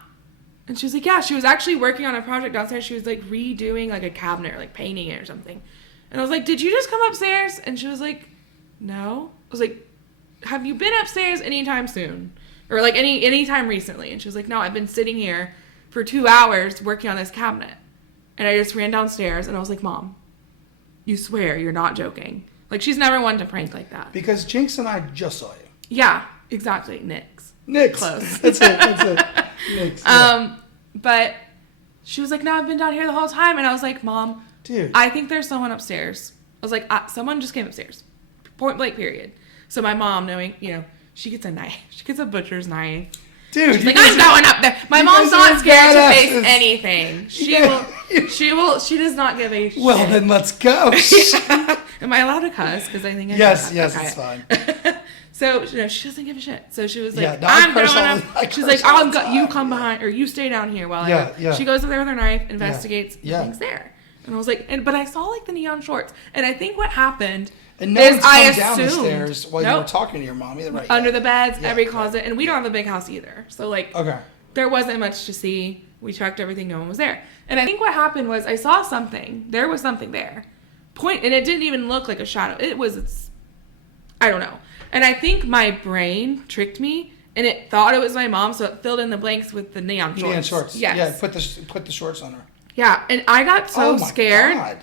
And she was like, yeah. She was actually working on a project downstairs. She was, like, redoing, like, a cabinet or, like, painting it or something. And I was like, did you just come upstairs? And she was like, no. I was like, have you been upstairs anytime soon? Or, like, any time recently? And she was like, no, I've been sitting here for 2 hours working on this cabinet. And I just ran downstairs, and I was like, Mom, You swear you're not joking. Like, she's never one to prank like that. Because Jinx and I just saw you. Yeah, exactly. Nix. Close. That's it. Nix. Yeah. But she was like, no, I've been down here the whole time. And I was like, Mom, dude, I think there's someone upstairs. I was like, someone just came upstairs. Point blank, period. So my mom, knowing, she gets a knife. She gets a butcher's knife. Dude, she's like, I'm going up there. My mom's not scared to face anything. She does not give a shit. Well, then let's go. Am I allowed to cuss? Because I think I Yes, okay. It's fine. So, she doesn't give a shit. So she was like, no, I'm going up. She's like, you come behind, or you stay down here while She goes up there with her knife, investigates, things there. And I was like, but I saw like the neon shorts. And I think what happened and no one's come down the stairs while you were talking to your mom either, right? Under the beds, every closet. And we don't have a big house either. So like, there wasn't much to see. We checked everything. No one was there. And I think what happened was I saw something. There was something there. And it didn't even look like a shadow. I don't know. And I think my brain tricked me, and it thought it was my mom, so it filled in the blanks with the neon shorts. Neon shorts. Yes. Yeah, put the shorts on her. Yeah, and I got so scared. God.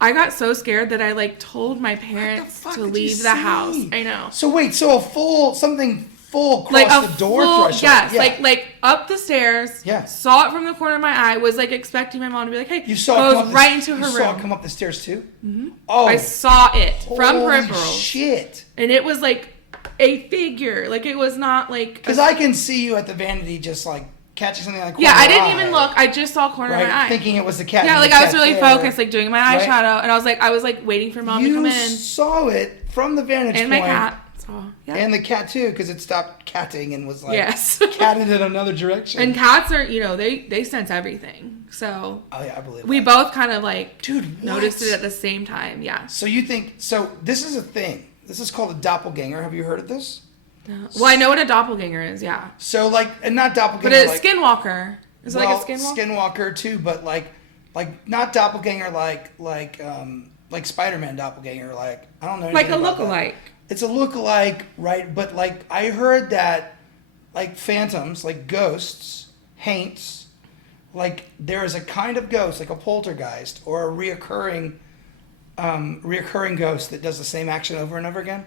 I got so scared that I like told my parents to leave the house. I know. So wait, something full across the door threshold. Yes, yeah. like up the stairs. Yeah. Saw it from the corner of my eye. Was like expecting my mom to be like, "Hey," you saw goes right into her room. You saw it come up the stairs too. Mm-hmm. Oh, I saw it from peripheral. Shit! And it was like a figure. Like it was not like because I can see you at the vanity just like catching something like I didn't even look. I just saw corner of my eye, thinking it was the cat. Yeah, like I was really focused, like doing my eyeshadow, and I was like waiting for mom to come in. You saw it from the vantage point, and my cat. And the cat too, because it stopped catting and was like catted in another direction. And cats are, they sense everything. So I believe we both kind of like noticed it at the same time. Yeah. So this is a thing. This is called a doppelganger. Have you heard of this? No. Well, I know what a doppelganger is. Yeah. So and not doppelganger, but it's skinwalker. Is it like a skinwalker? Skinwalker too, but like not doppelganger like Spider-Man doppelganger. Like I don't know. Like a lookalike. It's a lookalike, right? But like I heard that, like phantoms, like ghosts, haints, like there is a kind of ghost, like a poltergeist or a reoccurring ghost that does the same action over and over again.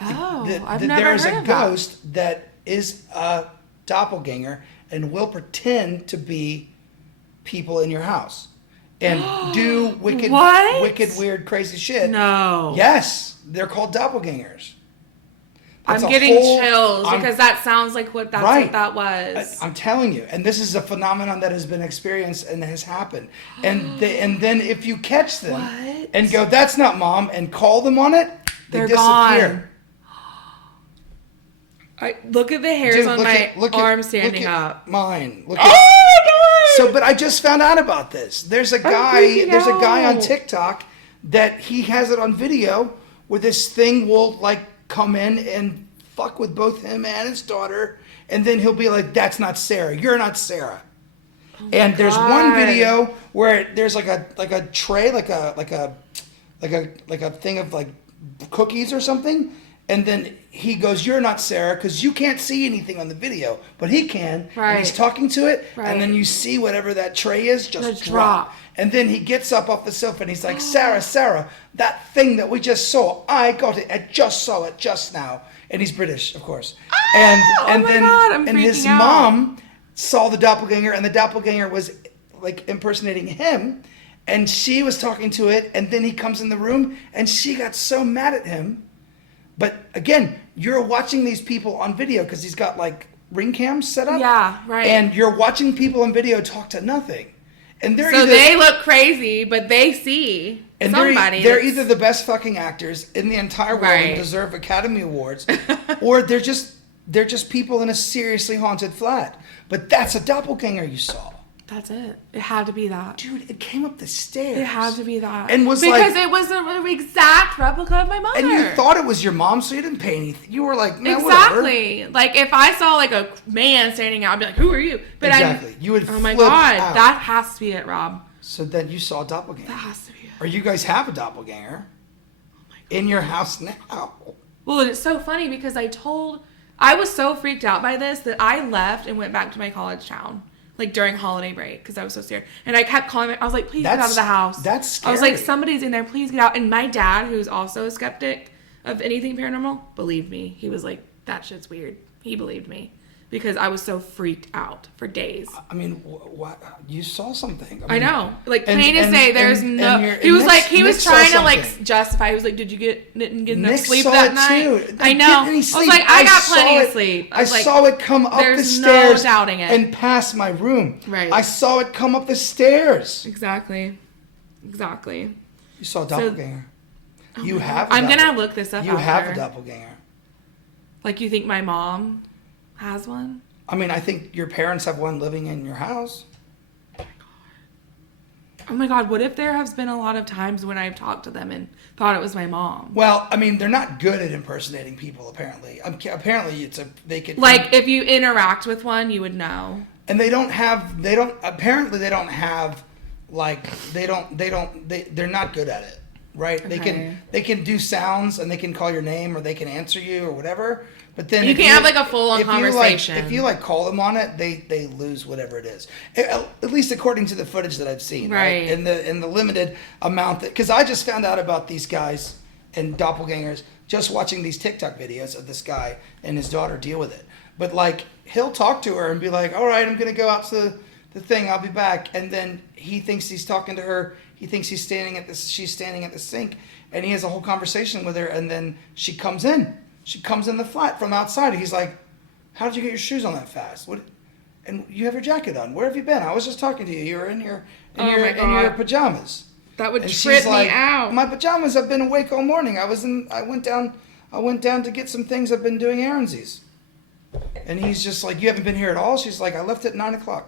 Oh, I've never heard of that. There is a ghost that is a doppelganger and will pretend to be people in your house and do wicked, weird, crazy shit. No. Yes. They're called doppelgangers. I'm getting chills because that sounds like what that was. I'm telling you, and this is a phenomenon that has been experienced and has happened. And then if you catch them and go, "That's not mom," and call them on it, they're disappear. Gone. Look at the hairs on my arm standing up. Mine. Oh my God! So, but I just found out about this. There's a guy on TikTok that he has it on video. Where this thing will like come in and fuck with both him and his daughter, and then he'll be like, "That's not Sarah. You're not Sarah." And there's one video where there's like a tray, like a thing of like cookies or something, and then he goes, "You're not Sarah," because you can't see anything on the video, but he can. Right. And he's talking to it, and then you see whatever that tray is just drop. And then he gets up off the sofa and he's like, Sarah, that thing that we just saw, I got it. I just saw it just now. And he's British, of course. And his mom saw the doppelganger, and the doppelganger was like impersonating him. And she was talking to it, and then he comes in the room, and she got so mad at him. But again, you're watching these people on video because he's got like ring cams set up. Yeah, right. And you're watching people on video talk to nothing. And they look crazy, but they see somebody. They're either the best fucking actors in the entire world and deserve Academy Awards, or they're just people in a seriously haunted flat. But that's a doppelganger you saw. That's it. It had to be that. Dude, it came up the stairs. It had to be that. And was because it was an exact replica of my mother. And you thought it was your mom, so you didn't pay anything. You were like, man, exactly. Whatever. Like, if I saw, like, a man standing out, I'd be like, who are you? But exactly. You would oh, my God. Out. That has to be it, Rob. So then you saw a doppelganger. That has to be it. Or you guys have a doppelganger in your house now. Well, it's so funny because I was so freaked out by this that I left and went back to my college town. like during holiday break because I was so scared. And I kept calling I was like, please get out of the house. That's scary. I was like, somebody's in there, please get out. And my dad, who's also a skeptic of anything paranormal, believed me. He was like, that shit's weird. He believed me because I was so freaked out for days. I mean, what you saw something. I know. Like, plain as day, there's no... He was Nick trying to, like, justify. He was like, did you didn't get enough sleep that night? Too. I know. I was like, I got plenty of sleep. I saw it come up the stairs no doubting it. and past my room. Right. I saw it come up the stairs. Exactly. You saw a doppelganger. You have I'm going to look this up You have a doppelganger. Like, you think my mom has one? I mean, I think your parents have one living in your house. Oh my God, what if there has been a lot of times when I've talked to them and thought it was my mom? Well, I mean, they're not good at impersonating people, apparently. Apparently, they could... Like, if you interact with one, you would know. And they're not good at it, right? Okay. They can do sounds and they can call your name or they can answer you or whatever. But then you can't have like a full-on conversation. If you like call them on it, they lose whatever it is. At least according to the footage that I've seen, right? In the limited amount because I just found out about these guys and doppelgangers just watching these TikTok videos of this guy and his daughter deal with it. But like he'll talk to her and be like, "All right, I'm gonna go out to the thing. I'll be back." And then he thinks he's talking to her. He thinks she's standing at the sink, and he has a whole conversation with her. And then she comes in. She comes in the flat from outside. He's like, "How did you get your shoes on that fast? What? And you have your jacket on. Where have you been? I was just talking to you. You were in your pajamas." That would trip me out. My pajamas. I've been awake all morning. I went down to get some things. I've been doing errandsies. And he's just like, "You haven't been here at all?" She's like, "I left at 9:00.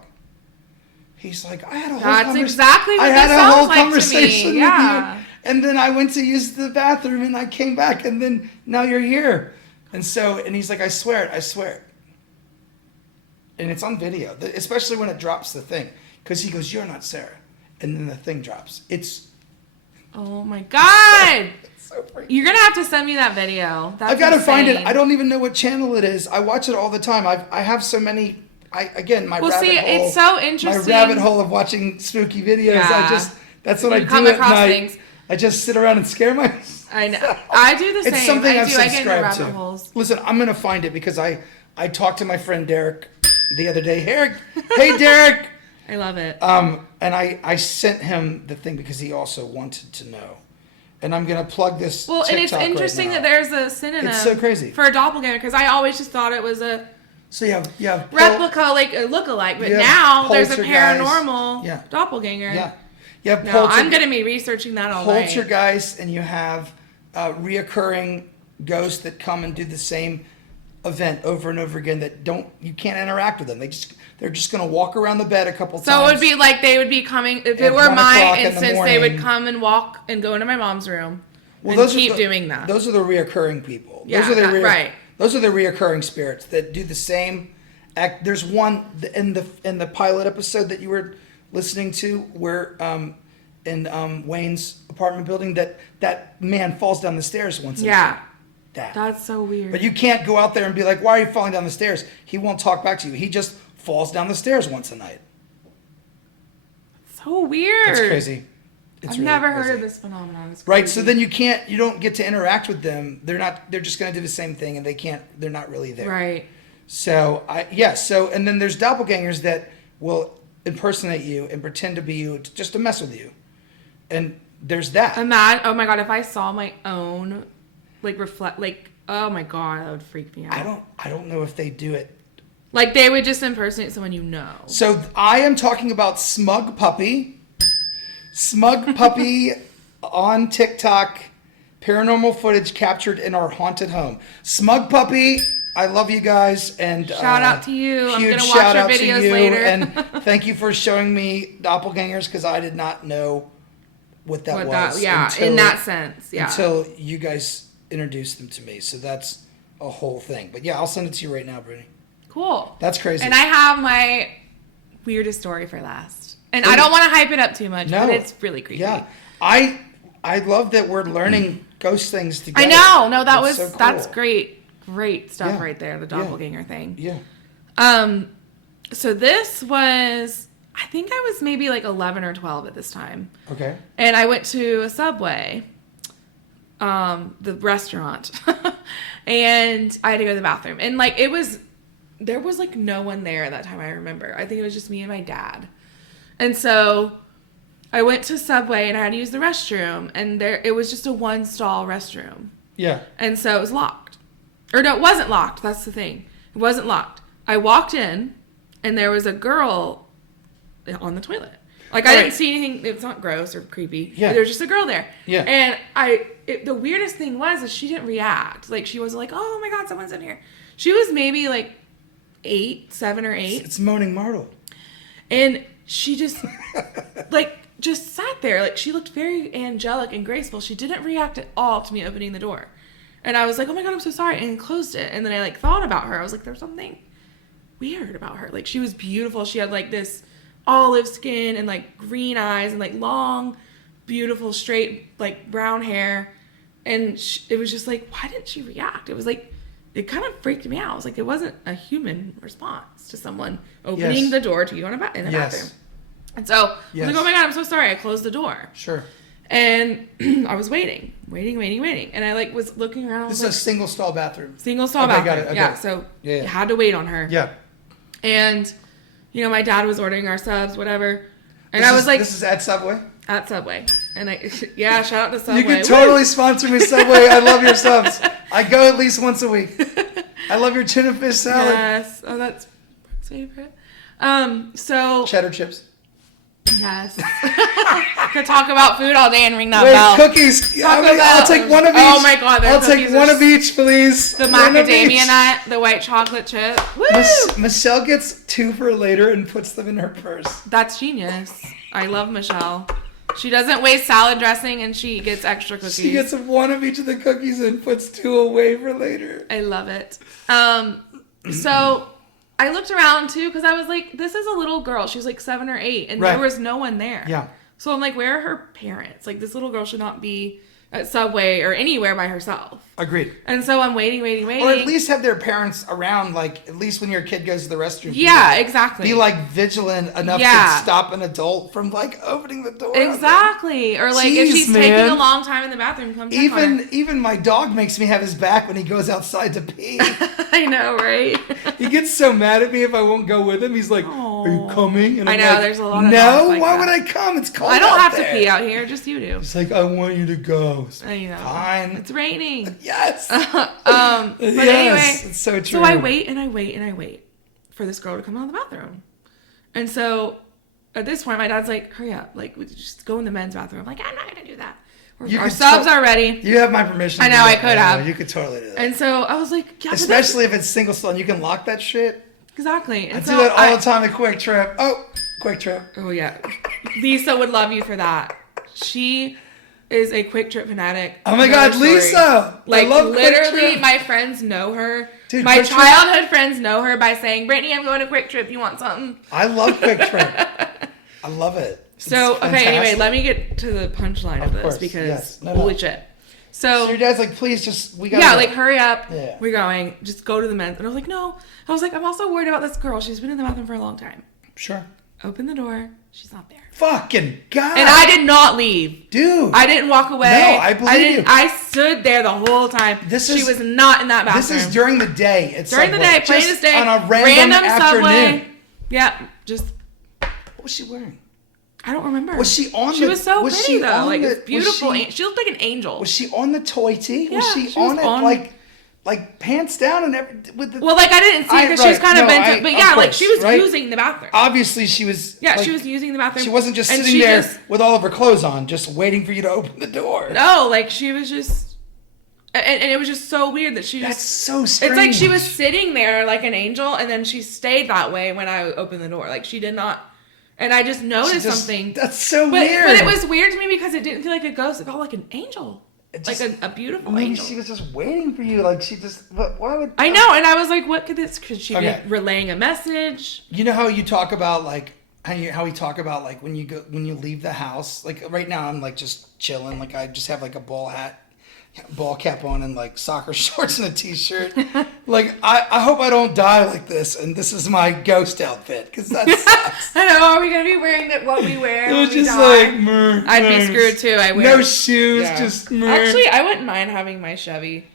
He's like, "I had a whole That's exactly what this sounds like to me. Yeah. With you. And then I went to use the bathroom and I came back and then now you're here." And he's like, I swear it. And it's on video, especially when it drops the thing. Because he goes, "You're not Sarah." And then the thing drops. Oh my God. It's so freaky. You're going to have to send me that video. That's I've got to find it. insane. I don't even know what channel it is. I watch it all the time. I have so many. It's so interesting. My rabbit hole of watching spooky videos. Yeah. That's what I do at night. Things. I just sit around and scare myself. I know. I do the same. It's something I've I get in the subscribed rabbit to. holes. Listen, I'm gonna find it because I talked to my friend Derek the other day. Hey Derek. I love it. And I sent him the thing because he also wanted to know. And I'm gonna plug this. Well, TikTok and it's interesting right now. that there's a synonym. It's so crazy For a doppelganger because I always just thought it was a. So you have replica, like a look-alike, but now there's a paranormal doppelganger. Yeah. You have I'm going to be researching that all night. Poltergeist, and you have reoccurring ghosts that come and do the same event over and over again that you can't interact with them. They're just going to walk around the bed a couple times. So it would be like they would be coming, if it were my instance, they would come and walk and go into my mom's room and keep doing that. Those are the reoccurring people. Yeah, right. Those are the reoccurring spirits that do the same act. There's one in the pilot episode that you were listening to where in Wayne's apartment building that man falls down the stairs once. Yeah. That's so weird. But you can't go out there and be like, "Why are you falling down the stairs?" He won't talk back to you. He just falls down the stairs once a night. So weird. It's crazy. I've never heard of this phenomenon. Right, so then you don't get to interact with them. They're just going to do the same thing, and they're not really there. Right. So and then there's doppelgangers that will impersonate you and pretend to be you just to mess with you, and there's that. Oh my God, if I saw my own, oh my God, that would freak me out. I don't know if they do it. Like they would just impersonate someone you know. So I am talking about Smug Puppy. Smug Puppy on TikTok, paranormal footage captured in our haunted home. Smug Puppy, I love you guys, and shout out to you. I'm huge gonna shout watch your out videos to you, later. And thank you for showing me doppelgangers because I did not know what that was. In that sense, yeah. Until you guys introduced them to me, so that's a whole thing. But yeah, I'll send it to you right now, Brittany. Cool. That's crazy. And I have my weirdest story for last. And I don't want to hype it up too much, but it's really creepy. Yeah. I love that we're learning ghost things together. I know. No, that's so cool. that's great. Great stuff right there, the doppelganger thing. Yeah. So this was, I think I was maybe like 11 or 12 at this time. Okay. And I went to a Subway, the restaurant, and I had to go to the bathroom. And like there was like no one there at that time, I remember. I think it was just me and my dad. And so I went to Subway and I had to use the restroom, and it was just a one stall restroom. Yeah. And so it was locked. Or no, it wasn't locked. That's the thing. It wasn't locked. I walked in and there was a girl on the toilet. Like, I didn't see anything. It's not gross or creepy. Yeah. There was just a girl there. Yeah. And the weirdest thing was that she didn't react. Like, she was like, oh my God, someone's in here. She was maybe like 7 or 8. It's Moaning Myrtle. And she just, just sat there. Like, she looked very angelic and graceful. She didn't react at all to me opening the door. And I was like, oh my God, I'm so sorry. And closed it. And then I thought about her. I was like, there's something weird about her. Like, she was beautiful. She had like this olive skin and like green eyes and like long, beautiful, straight, like brown hair. And it was just like, why didn't she react? It was like, it kind of freaked me out. It was like, it wasn't a human response to someone opening the door to you in the bathroom. And so I was like, oh my God, I'm so sorry. I closed the door. Sure. And I was waiting. And I was looking around. This is a single stall bathroom. Single stall bathroom. Got it. Okay. Yeah. So you had to wait on her. Yeah. And, my dad was ordering our subs, whatever. And this is at Subway? At Subway. And shout out to Subway. You can totally sponsor me, Subway. I love your subs. I go at least once a week. I love your tuna fish salad. Yes. Oh, that's Brooke's favorite. So. Cheddar chips. Yes. Could talk about food all day and ring that bell. Cookies. I'll take one of each. Oh my God. I'll take one of each, please. The macadamia nut, the white chocolate chip. Woo! Michelle gets 2 for later and puts them in her purse. That's genius. I love Michelle. She doesn't waste salad dressing and she gets extra cookies. She gets one of each of the cookies and puts 2 away for later. I love it. So I looked around too because I was like, this is a little girl. She was like 7 or 8 and there was no one there. Yeah. So I'm like, where are her parents? Like, this little girl should not be at Subway or anywhere by herself. Agreed. And so I'm waiting. Or at least have their parents around, like, at least when your kid goes to the restroom. Yeah, exactly. Be, like, vigilant enough to stop an adult from, like, opening the door. Exactly. Or, like, if she's taking a long time in the bathroom, come check on her. Even my dog makes me have his back when he goes outside to pee. I know, right? He gets so mad at me if I won't go with him. He's like, are you coming? And I know, there's a lot of no, like why that. would I come? It's cold I don't out have there. to pee out here, just you do. It's like, I want you to go. I know. Fine. It's raining. Yes. But anyway, it's so true. So I wait and I wait for this girl to come out of the bathroom. And so at this point, my dad's like, hurry up. Like, we just go in the men's bathroom. I'm like, I'm not going to do that. Our subs are ready. You have my permission. I know, I could have. You could totally do that. And so I was like, yeah. Especially if it's single stall and you can lock that shit. Exactly. And I do that all the time at Quick Trip. Quick Trip. Oh, yeah. Lisa would love you for that. She is a Quick Trip fanatic. Oh my God, Lisa! Like, I love literally, my friends know her. Dude, my childhood friends know her by saying, Brittany, I'm going to Quick Trip. You want something? I love Quick Trip. I love it. So, okay, anyway, let me get to the punchline of this because holy shit. So your dad's like, please just, we gotta go. like, hurry up. Yeah. We're going. Just go to the men's. And I was like, no. I was like, I'm also worried about this girl. She's been in the bathroom for a long time. Sure. Open the door. She's not there. Fucking God. And I did not leave. Dude. I didn't walk away. No, I believe you. I stood there the whole time. She was not in that bathroom. This is during the day. It's during the day, plainest day. On a random afternoon. Subway. Yeah, just. What was she wearing? I don't remember. Was she on She was so pretty though. Like, it's beautiful. She looked like an angel. Was she on the toy tee? Yeah, was she on it like pants down and everything? Well, like, I didn't see her because she was kind of bent. But yeah, like, she was using the bathroom. Obviously, she was. Yeah, she was using the bathroom. She wasn't just sitting there with all of her clothes on, just waiting for you to open the door. No, like, she was just. And it was just so weird that she just. That's so strange. It's like she was sitting there like an angel, and then she stayed that way when I opened the door. Like, she did not. And I just noticed something. That's so weird. But it was weird to me because it didn't feel like a ghost. It felt like an angel. Like a beautiful angel. She was just waiting for you. Like, she just... But why would... I know. And I was like, what could this... Could she be relaying a message? You know how you talk about, like... How we talk about, like, when you leave the house? Like, right now, I'm, like, just chilling. Like, I just have, like, a ball hat. ball cap on and like soccer shorts and a t-shirt. Like, I hope I don't die like this, and this is my ghost outfit, because that sucks. I know. Are we gonna be wearing what we wear? It was when we just die? like, I'd be screwed too. I wear no shoes, just Actually, I wouldn't mind having my Chevy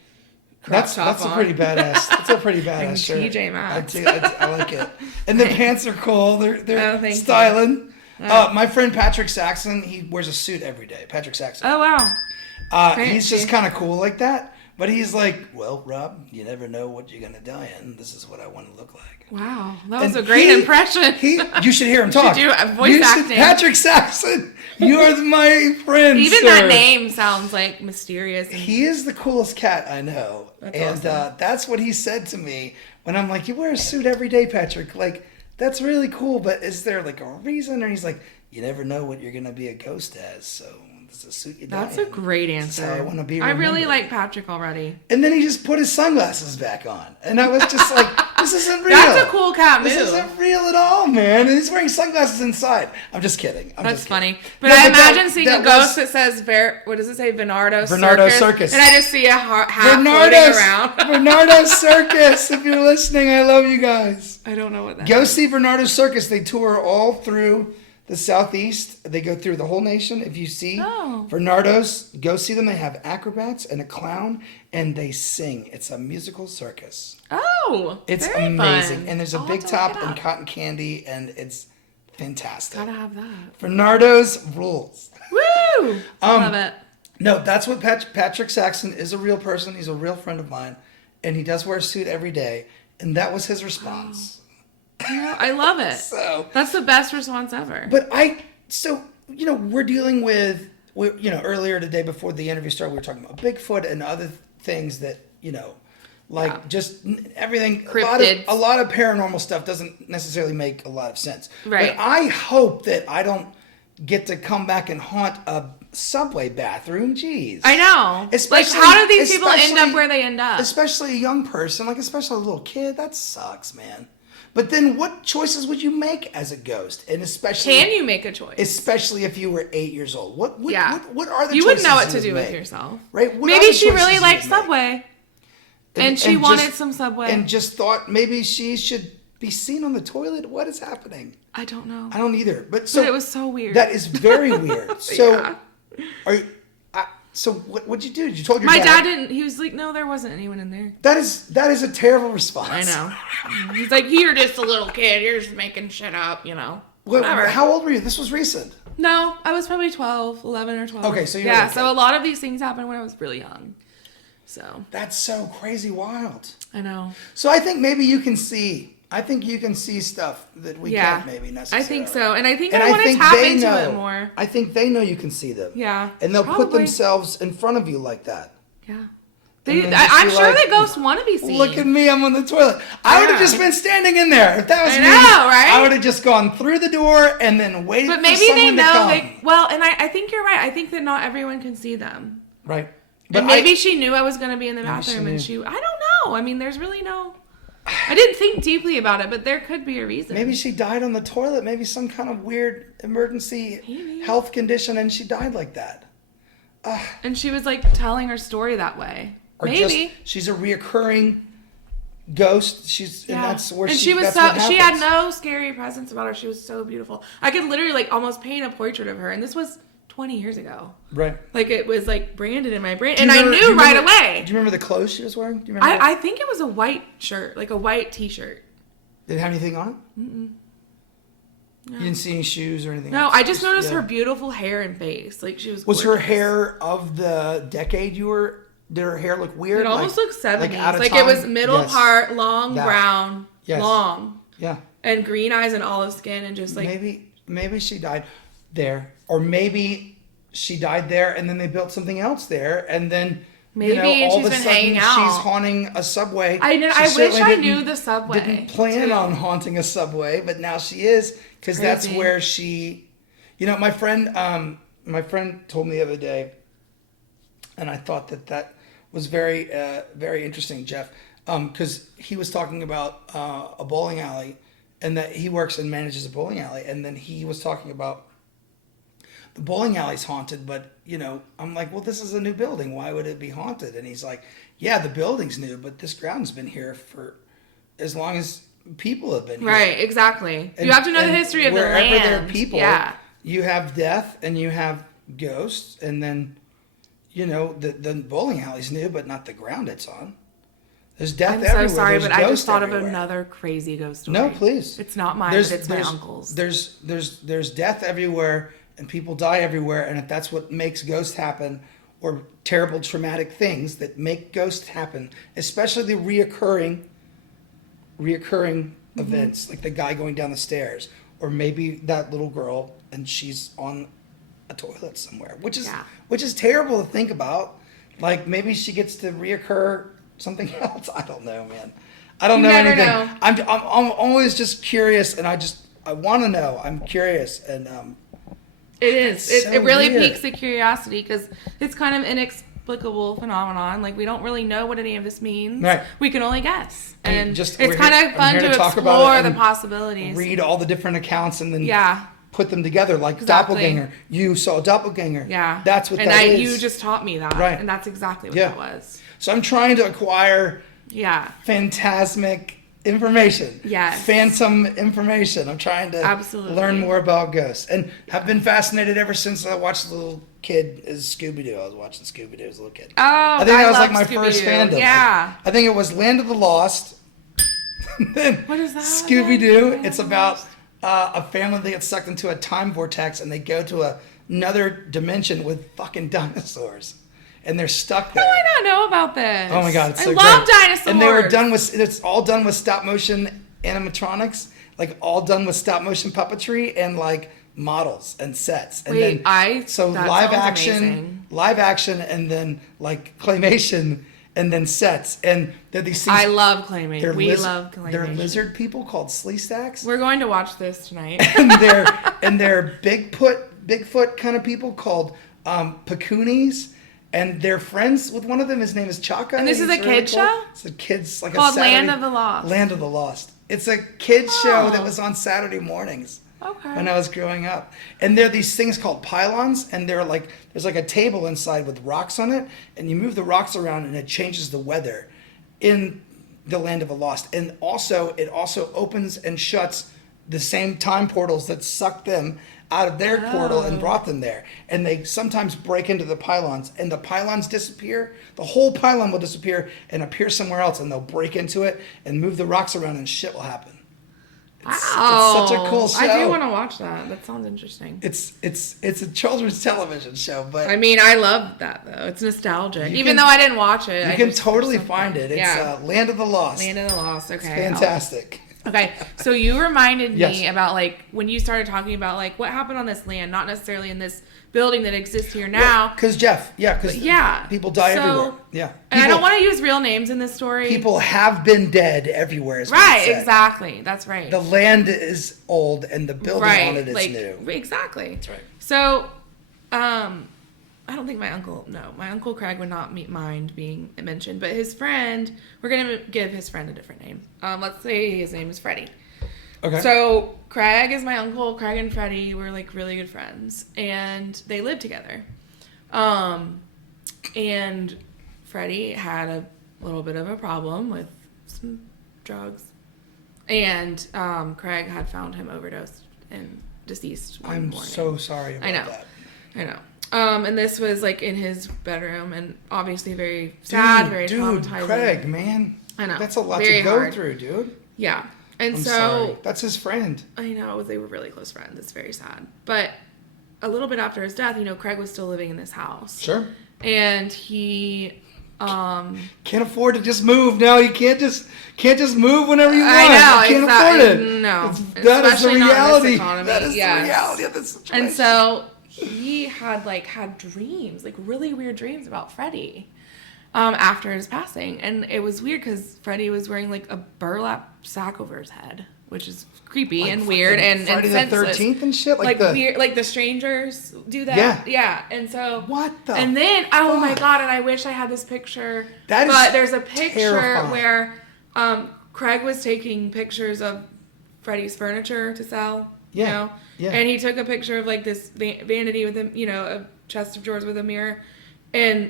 crop top that's on. a pretty badass. That's a pretty badass shirt. TJ Maxx. I like it. And the pants are cool. They're thank styling. My friend Patrick Saxon, he wears a suit every day. Patrick Saxon. Oh wow. He's just kind of cool like that. But he's like, well, Rob, you never know what you're gonna die in. This is what I want to look like. Wow, that was a great impression. You should hear him talk. You should do voice acting. Patrick Saxon, you are my friend. Even sir. that name sounds like mysterious. He is the coolest cat I know. That's and awesome. That's what he said to me when I'm like, you wear a suit every day, Patrick. Like, that's really cool, but is there like a reason? And he's like, you never know what you're going to be a ghost as, so it's a suit you die That's a in. great answer. That's how I want to be I really remembered. like Patrick already. And then he just put his sunglasses back on. And I was just like, this isn't real. That's a cool cat move. This isn't real at all, man. And he's wearing sunglasses inside. I'm just kidding. That's just funny. kidding. But No, I that- imagine seeing that a ghost was- that says, what does it say? Bernardo Circus. And I just see a hat floating Bernardo's, around. Bernardo's Circus. If you're listening, I love you guys. I don't know what that Go is. see Bernardo's Circus. They tour all through the Southeast. They go through the whole nation. If you see Bernardo's, go see them. They have acrobats and a clown, and they sing. It's a musical circus. Oh, It's very amazing. fun. And there's a I'll big have to look top it and up. cotton candy, and it's fantastic. Gotta have that. Bernardo's rules. Woo! Love it. No, that's what Patrick Saxon is, a real person. He's a real friend of mine, and he does wear a suit every day. And that was his response. Yeah, I love it. So that's the best response ever. But we're dealing with, earlier today before the interview started, we were talking about Bigfoot and other things that, just everything. Cryptids. A lot of paranormal stuff doesn't necessarily make a lot of sense. Right. But I hope that I don't get to come back and haunt a subway bathroom. Jeez. I know. Especially, how do these people end up where they end up? Especially a young person, especially a little kid. That sucks, man. But then what choices would you make as a ghost? And especially... Can you make a choice? Especially if you were 8 years old. What are the you choices wouldn't know what to would do with make? yourself. Right? What are Maybe the she choices really you liked would make? Subway. And she wanted some Subway. And just thought maybe she should be seen on the toilet. What is happening? I don't know. I don't either. But it was so weird. That is very weird. So, Yeah. So what'd you do? Did you told your My dad? dad didn't. He was like, no, there wasn't anyone in there. That is a terrible response. I know. He's like, you're just a little kid. You're just making shit up, Whatever. How old were you? This was recent. No, I was probably 11 or 12. Okay, so you're yeah. okay. So a lot of these things happened when I was really young. So That's so crazy wild. I know. So I think maybe you can see. I think you can see stuff that we can't maybe necessarily. I think so, and I think I want to tap into it more. I think they know you can see them. Yeah. And they'll put probably. themselves in front of you like that. Yeah. And then I'm just sure be like, that ghosts want to be seen. Look at me, I'm on the toilet. I would have just been standing in there. If that was I me, know, right? I would have just gone through the door and then waited But for maybe someone they to know. come. And I think you're right. I think that not everyone can see them. Right. But maybe she knew I was going to be in the bathroom, and I don't know. I mean, there's really no. I didn't think deeply about it, but there could be a reason. Maybe she died on the toilet. Maybe some kind of weird emergency health condition, and she died like that. And she was like telling her story that way. Or Maybe she's a reoccurring ghost. And that's where and she was that's what she had happens. no scary presence about her. She was so beautiful. I could literally almost paint a portrait of her, and this was 20 years ago. Right. It was branded in my brain, Do you and remember- I knew right away. Do you remember the clothes she was wearing? Do you remember? I think it was a white shirt, a white t-shirt. Did it have anything on it? Mm-mm. No. You didn't see any shoes or anything? No, else? I just noticed her beautiful hair and face. She was. Was gorgeous. her hair of the decade you were? Did her hair look weird? It almost looked 70s. out of It time? was middle Yes. part, long That. brown, Yes. long. Yeah. And green eyes and olive skin and just maybe she died there, or maybe she died there and then they built something else there, and then maybe all she's of a been sudden hanging out. she's haunting a subway. I wish certainly I didn't- knew the subway. Didn't plan on haunting a subway, but now she is, because that's Crazy. where she. My friend told me the other day, and I thought that was very very interesting, Jeff, because he was talking about a bowling alley, and that he works and manages a bowling alley, and then he was talking about the bowling alley's haunted, but I'm like, well, this is a new building. Why would it be haunted? And he's like, yeah, the building's new, but this ground's been here for as long as people have been here. Right, exactly. You have to know the history of the land. Wherever there are people, you have death and you have ghosts, and then, the bowling alley's new, but not the ground it's on. There's death everywhere. I'm so sorry, but I just thought of another crazy ghost story. No, please. It's not mine, but it's my uncle's. There's death everywhere, and people die everywhere, and if that's what makes ghosts happen, or terrible traumatic things that make ghosts happen, especially the reoccurring events, like the guy going down the stairs, or maybe that little girl and she's on a toilet somewhere, which is terrible to think about. Like maybe she gets to reoccur something else. I don't know, man. I don't know anything. I'm always just curious, and I want to know. I'm curious, and it is. It really piques the curiosity because it's kind of inexplicable phenomenon. Like we don't really know what any of this means. Right. We can only guess, and it's kind of fun to explore the possibilities. Read all the different accounts, and then put them together, like Doppleganger. You saw Doppleganger. Yeah. That's what that is. You just taught me that. Right. And that's exactly what that was. So I'm trying to acquire phantasmic information. Yes. Phantom information. I'm trying to learn more about ghosts. And have been fascinated ever since I watched the little kid as Scooby-Doo. I was watching Scooby-Doo as a little kid. Oh, I think that was like my first fandom. Yeah. I think it was Land of the Lost. What is that? Scooby-Doo. It's about a family that gets sucked into a time vortex and they go to another dimension with fucking dinosaurs. And they're stuck there. How do I not know about this? Oh my god, it's so great. I love dinosaurs. And they were done with, it's all done with stop motion animatronics, like all done with stop motion puppetry and like models and sets. And live action, and then like claymation, and then sets. And they're these things. I love claymation. We love claymation. They're lizard people called Sleestacks. We're going to watch this tonight. and they're Bigfoot kind of people called Pacoonies. And they're friends with one of them. His name is Chaka. And this is a kid show? It's a kid's like called a Saturday, Land of the Lost. Land of the Lost. It's a kid's show that was on Saturday mornings. Okay. When I was growing up. And there are these things called pylons, and they're like there's like a table inside with rocks on it, and you move the rocks around and it changes the weather in the Land of the Lost. And it also opens and shuts the same time portals that suck them out of their portal and brought them there. And they sometimes break into the pylons, and the pylons disappear. The whole pylon will disappear and appear somewhere else, and they'll break into it and move the rocks around, and shit will happen. It's such a cool show. I do want to watch that. That sounds interesting. It's a children's television show, but I mean, I love that though. It's nostalgic. Even though I didn't watch it, you can totally find it. It's Land of the Lost. Land of the Lost. Okay. It's fantastic. Okay, so you reminded me about like when you started talking about like what happened on this land, not necessarily in this building that exists here now. Because people die everywhere. Yeah, and I don't want to use real names in this story. People have been dead everywhere. Right, exactly. That's right. The land is old, and the building on it is new. Exactly. That's right. So, I don't think my uncle Craig would not mind being mentioned, but his friend, we're going to give his friend a different name. Let's say his name is Freddie. Okay. So Craig is my uncle. Craig and Freddie were like really good friends, and they lived together. And Freddie had a little bit of a problem with some drugs, and Craig had found him overdosed and deceased one morning. So sorry about that. I know. And this was like in his bedroom, and obviously very sad, very traumatizing. Craig, man. I know. That's a lot to go through, dude. Yeah. And I'm sorry. That's his friend. I know. They were really close friends. It's very sad. But a little bit after his death, Craig was still living in this house. Sure. And he can't afford to just move now. You can't just move whenever you want. I know. You can't afford it. No. That is the reality. That is the reality of this situation. And so he had dreams, like really weird dreams about Freddie after his passing. And it was weird because Freddie was wearing like a burlap sack over his head, which is creepy and weird and Friday the 13th and shit. Weird, like the strangers do that. Yeah. And so and then my god, and I wish I had this picture. But there's a picture where Craig was taking pictures of Freddie's furniture to sell. you know? Yeah. And he took a picture of like this vanity with a chest of drawers with a mirror, and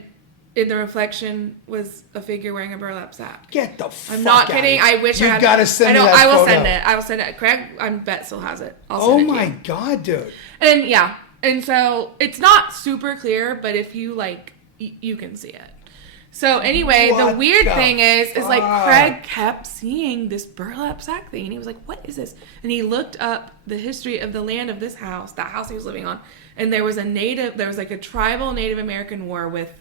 in the reflection was a figure wearing a burlap sack. Get the fuck I'm not out kidding. of here. I wish I had. You gotta send me that I will photo. send it. I will send it. Craig, I bet still has it. I'll Oh send it to my you. God, dude. And yeah, and so it's not super clear, but if you like, you can see it. So anyway, the weird thing is like Craig kept seeing this burlap sack thing, and he was like, "What is this?" And he looked up the history of the land of this house, that house he was living on, and there was like a tribal Native American war with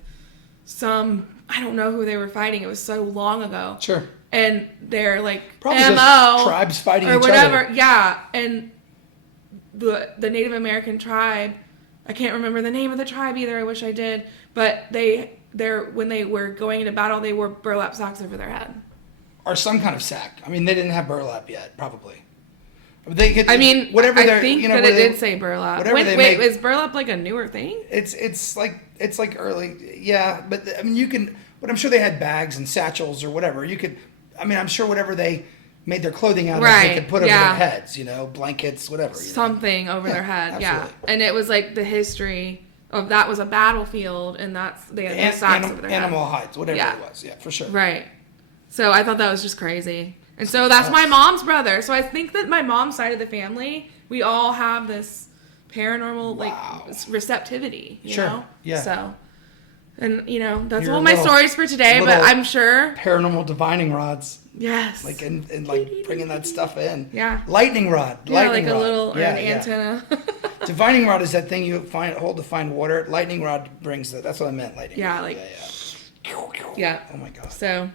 some, I don't know who they were fighting. It was so long ago. Sure. And they're like probably MO just tribes fighting or each whatever. other. Yeah, and the Native American tribe, I can't remember the name of the tribe either. I wish I did, but when they were going into battle, they wore burlap sacks over their head. Or some kind of sack. I mean, they didn't have burlap yet, probably. They could, I mean, whatever I think that it did say burlap. Wait, is burlap like a newer thing? It's like early, yeah. But I mean, you can. But I'm sure they had bags and satchels or whatever. You could. I mean, I'm sure whatever they made their clothing out of, they could put over their heads. Blankets, whatever. Something over their head, absolutely. yeah. And it was like the history of that was a battlefield, and they had the sacks over their head. Animal hides, whatever it was. Yeah, for sure. Right. So I thought that was just crazy. And so that's my mom's brother. So I think that my mom's side of the family, we all have this paranormal receptivity, you know? Yeah. So, and that's Your all my stories for today, but I'm sure paranormal divining rods. Yes. Like and like bringing that stuff in. Yeah. Lightning rod. Yeah, Lightning like rod. a little antenna. Divining rod is that thing you hold to find water. Lightning rod brings that. That's what I meant. Lightning. Yeah, rod. like. Yeah. Oh my God. So.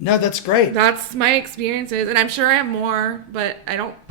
No, that's great. That's my experiences, and I'm sure I have more, but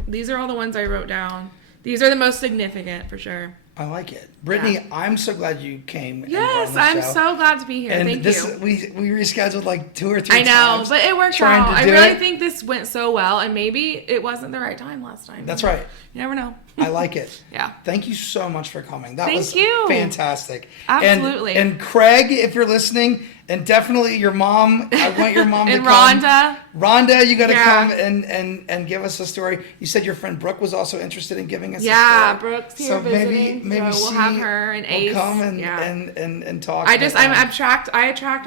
these are all the ones I wrote down. These are the most significant for sure. I like it. Brittany, I'm so glad you came. Yes, I'm so glad to be here. And Thank you. We rescheduled like 2 or 3 times. I know, but it worked out. I really think this went so well, and maybe it wasn't the right time last time. That's right. You never know. I like it. Yeah. Thank you so much for coming. That was fantastic. Absolutely. And Craig, if you're listening, and definitely your mom, I want your mom to and come. Rhonda. Rhonda, you got to come and give us a story. You said your friend Brooke was also interested in giving us a story. Yeah, Brooke's here visiting. Maybe so we'll have her and Ace. We'll come and talk. I attract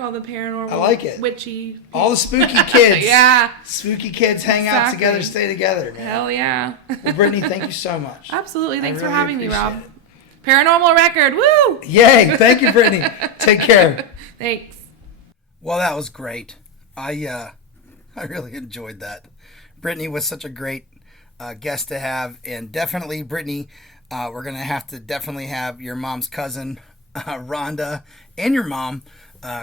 all the paranormal. I like it. Witchy. All the spooky kids. Yeah. Spooky kids hang out together, stay together, man. Hell yeah. Well, Brittany, thank you so much. Absolutely. Thanks for having me, Rob. Paranormal record. Woo! Yay. Thank you, Brittany. Take care. Thanks. Well, that was great. I really enjoyed that. Brittany was such a great guest to have, and definitely, Brittany, we're gonna have to definitely have your mom's cousin, Rhonda, and your mom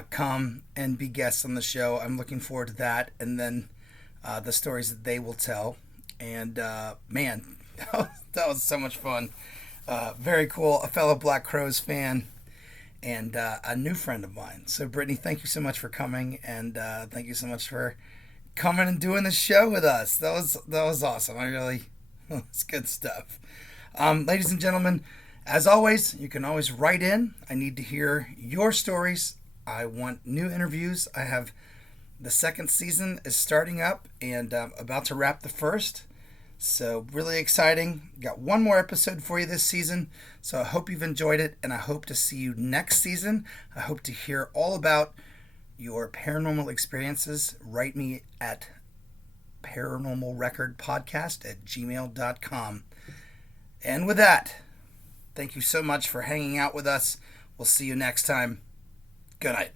come and be guests on the show. I'm looking forward to that, and then the stories that they will tell. And man, that was so much fun. Very cool. A fellow Black Crowes fan. And a new friend of mine. So, Brittany, thank you so much for coming, and thank you so much for coming and doing the show with us. That was awesome. It's good stuff. Ladies and gentlemen, as always, you can always write in. I need to hear your stories. I want new interviews. I have the second season is starting up, and about to wrap the first. So really exciting. Got one more episode for you this season. So I hope you've enjoyed it, and I hope to see you next season. I hope to hear all about your paranormal experiences. Write me at paranormalrecordpodcast@gmail.com. And with that, thank you so much for hanging out with us. We'll see you next time. Good night.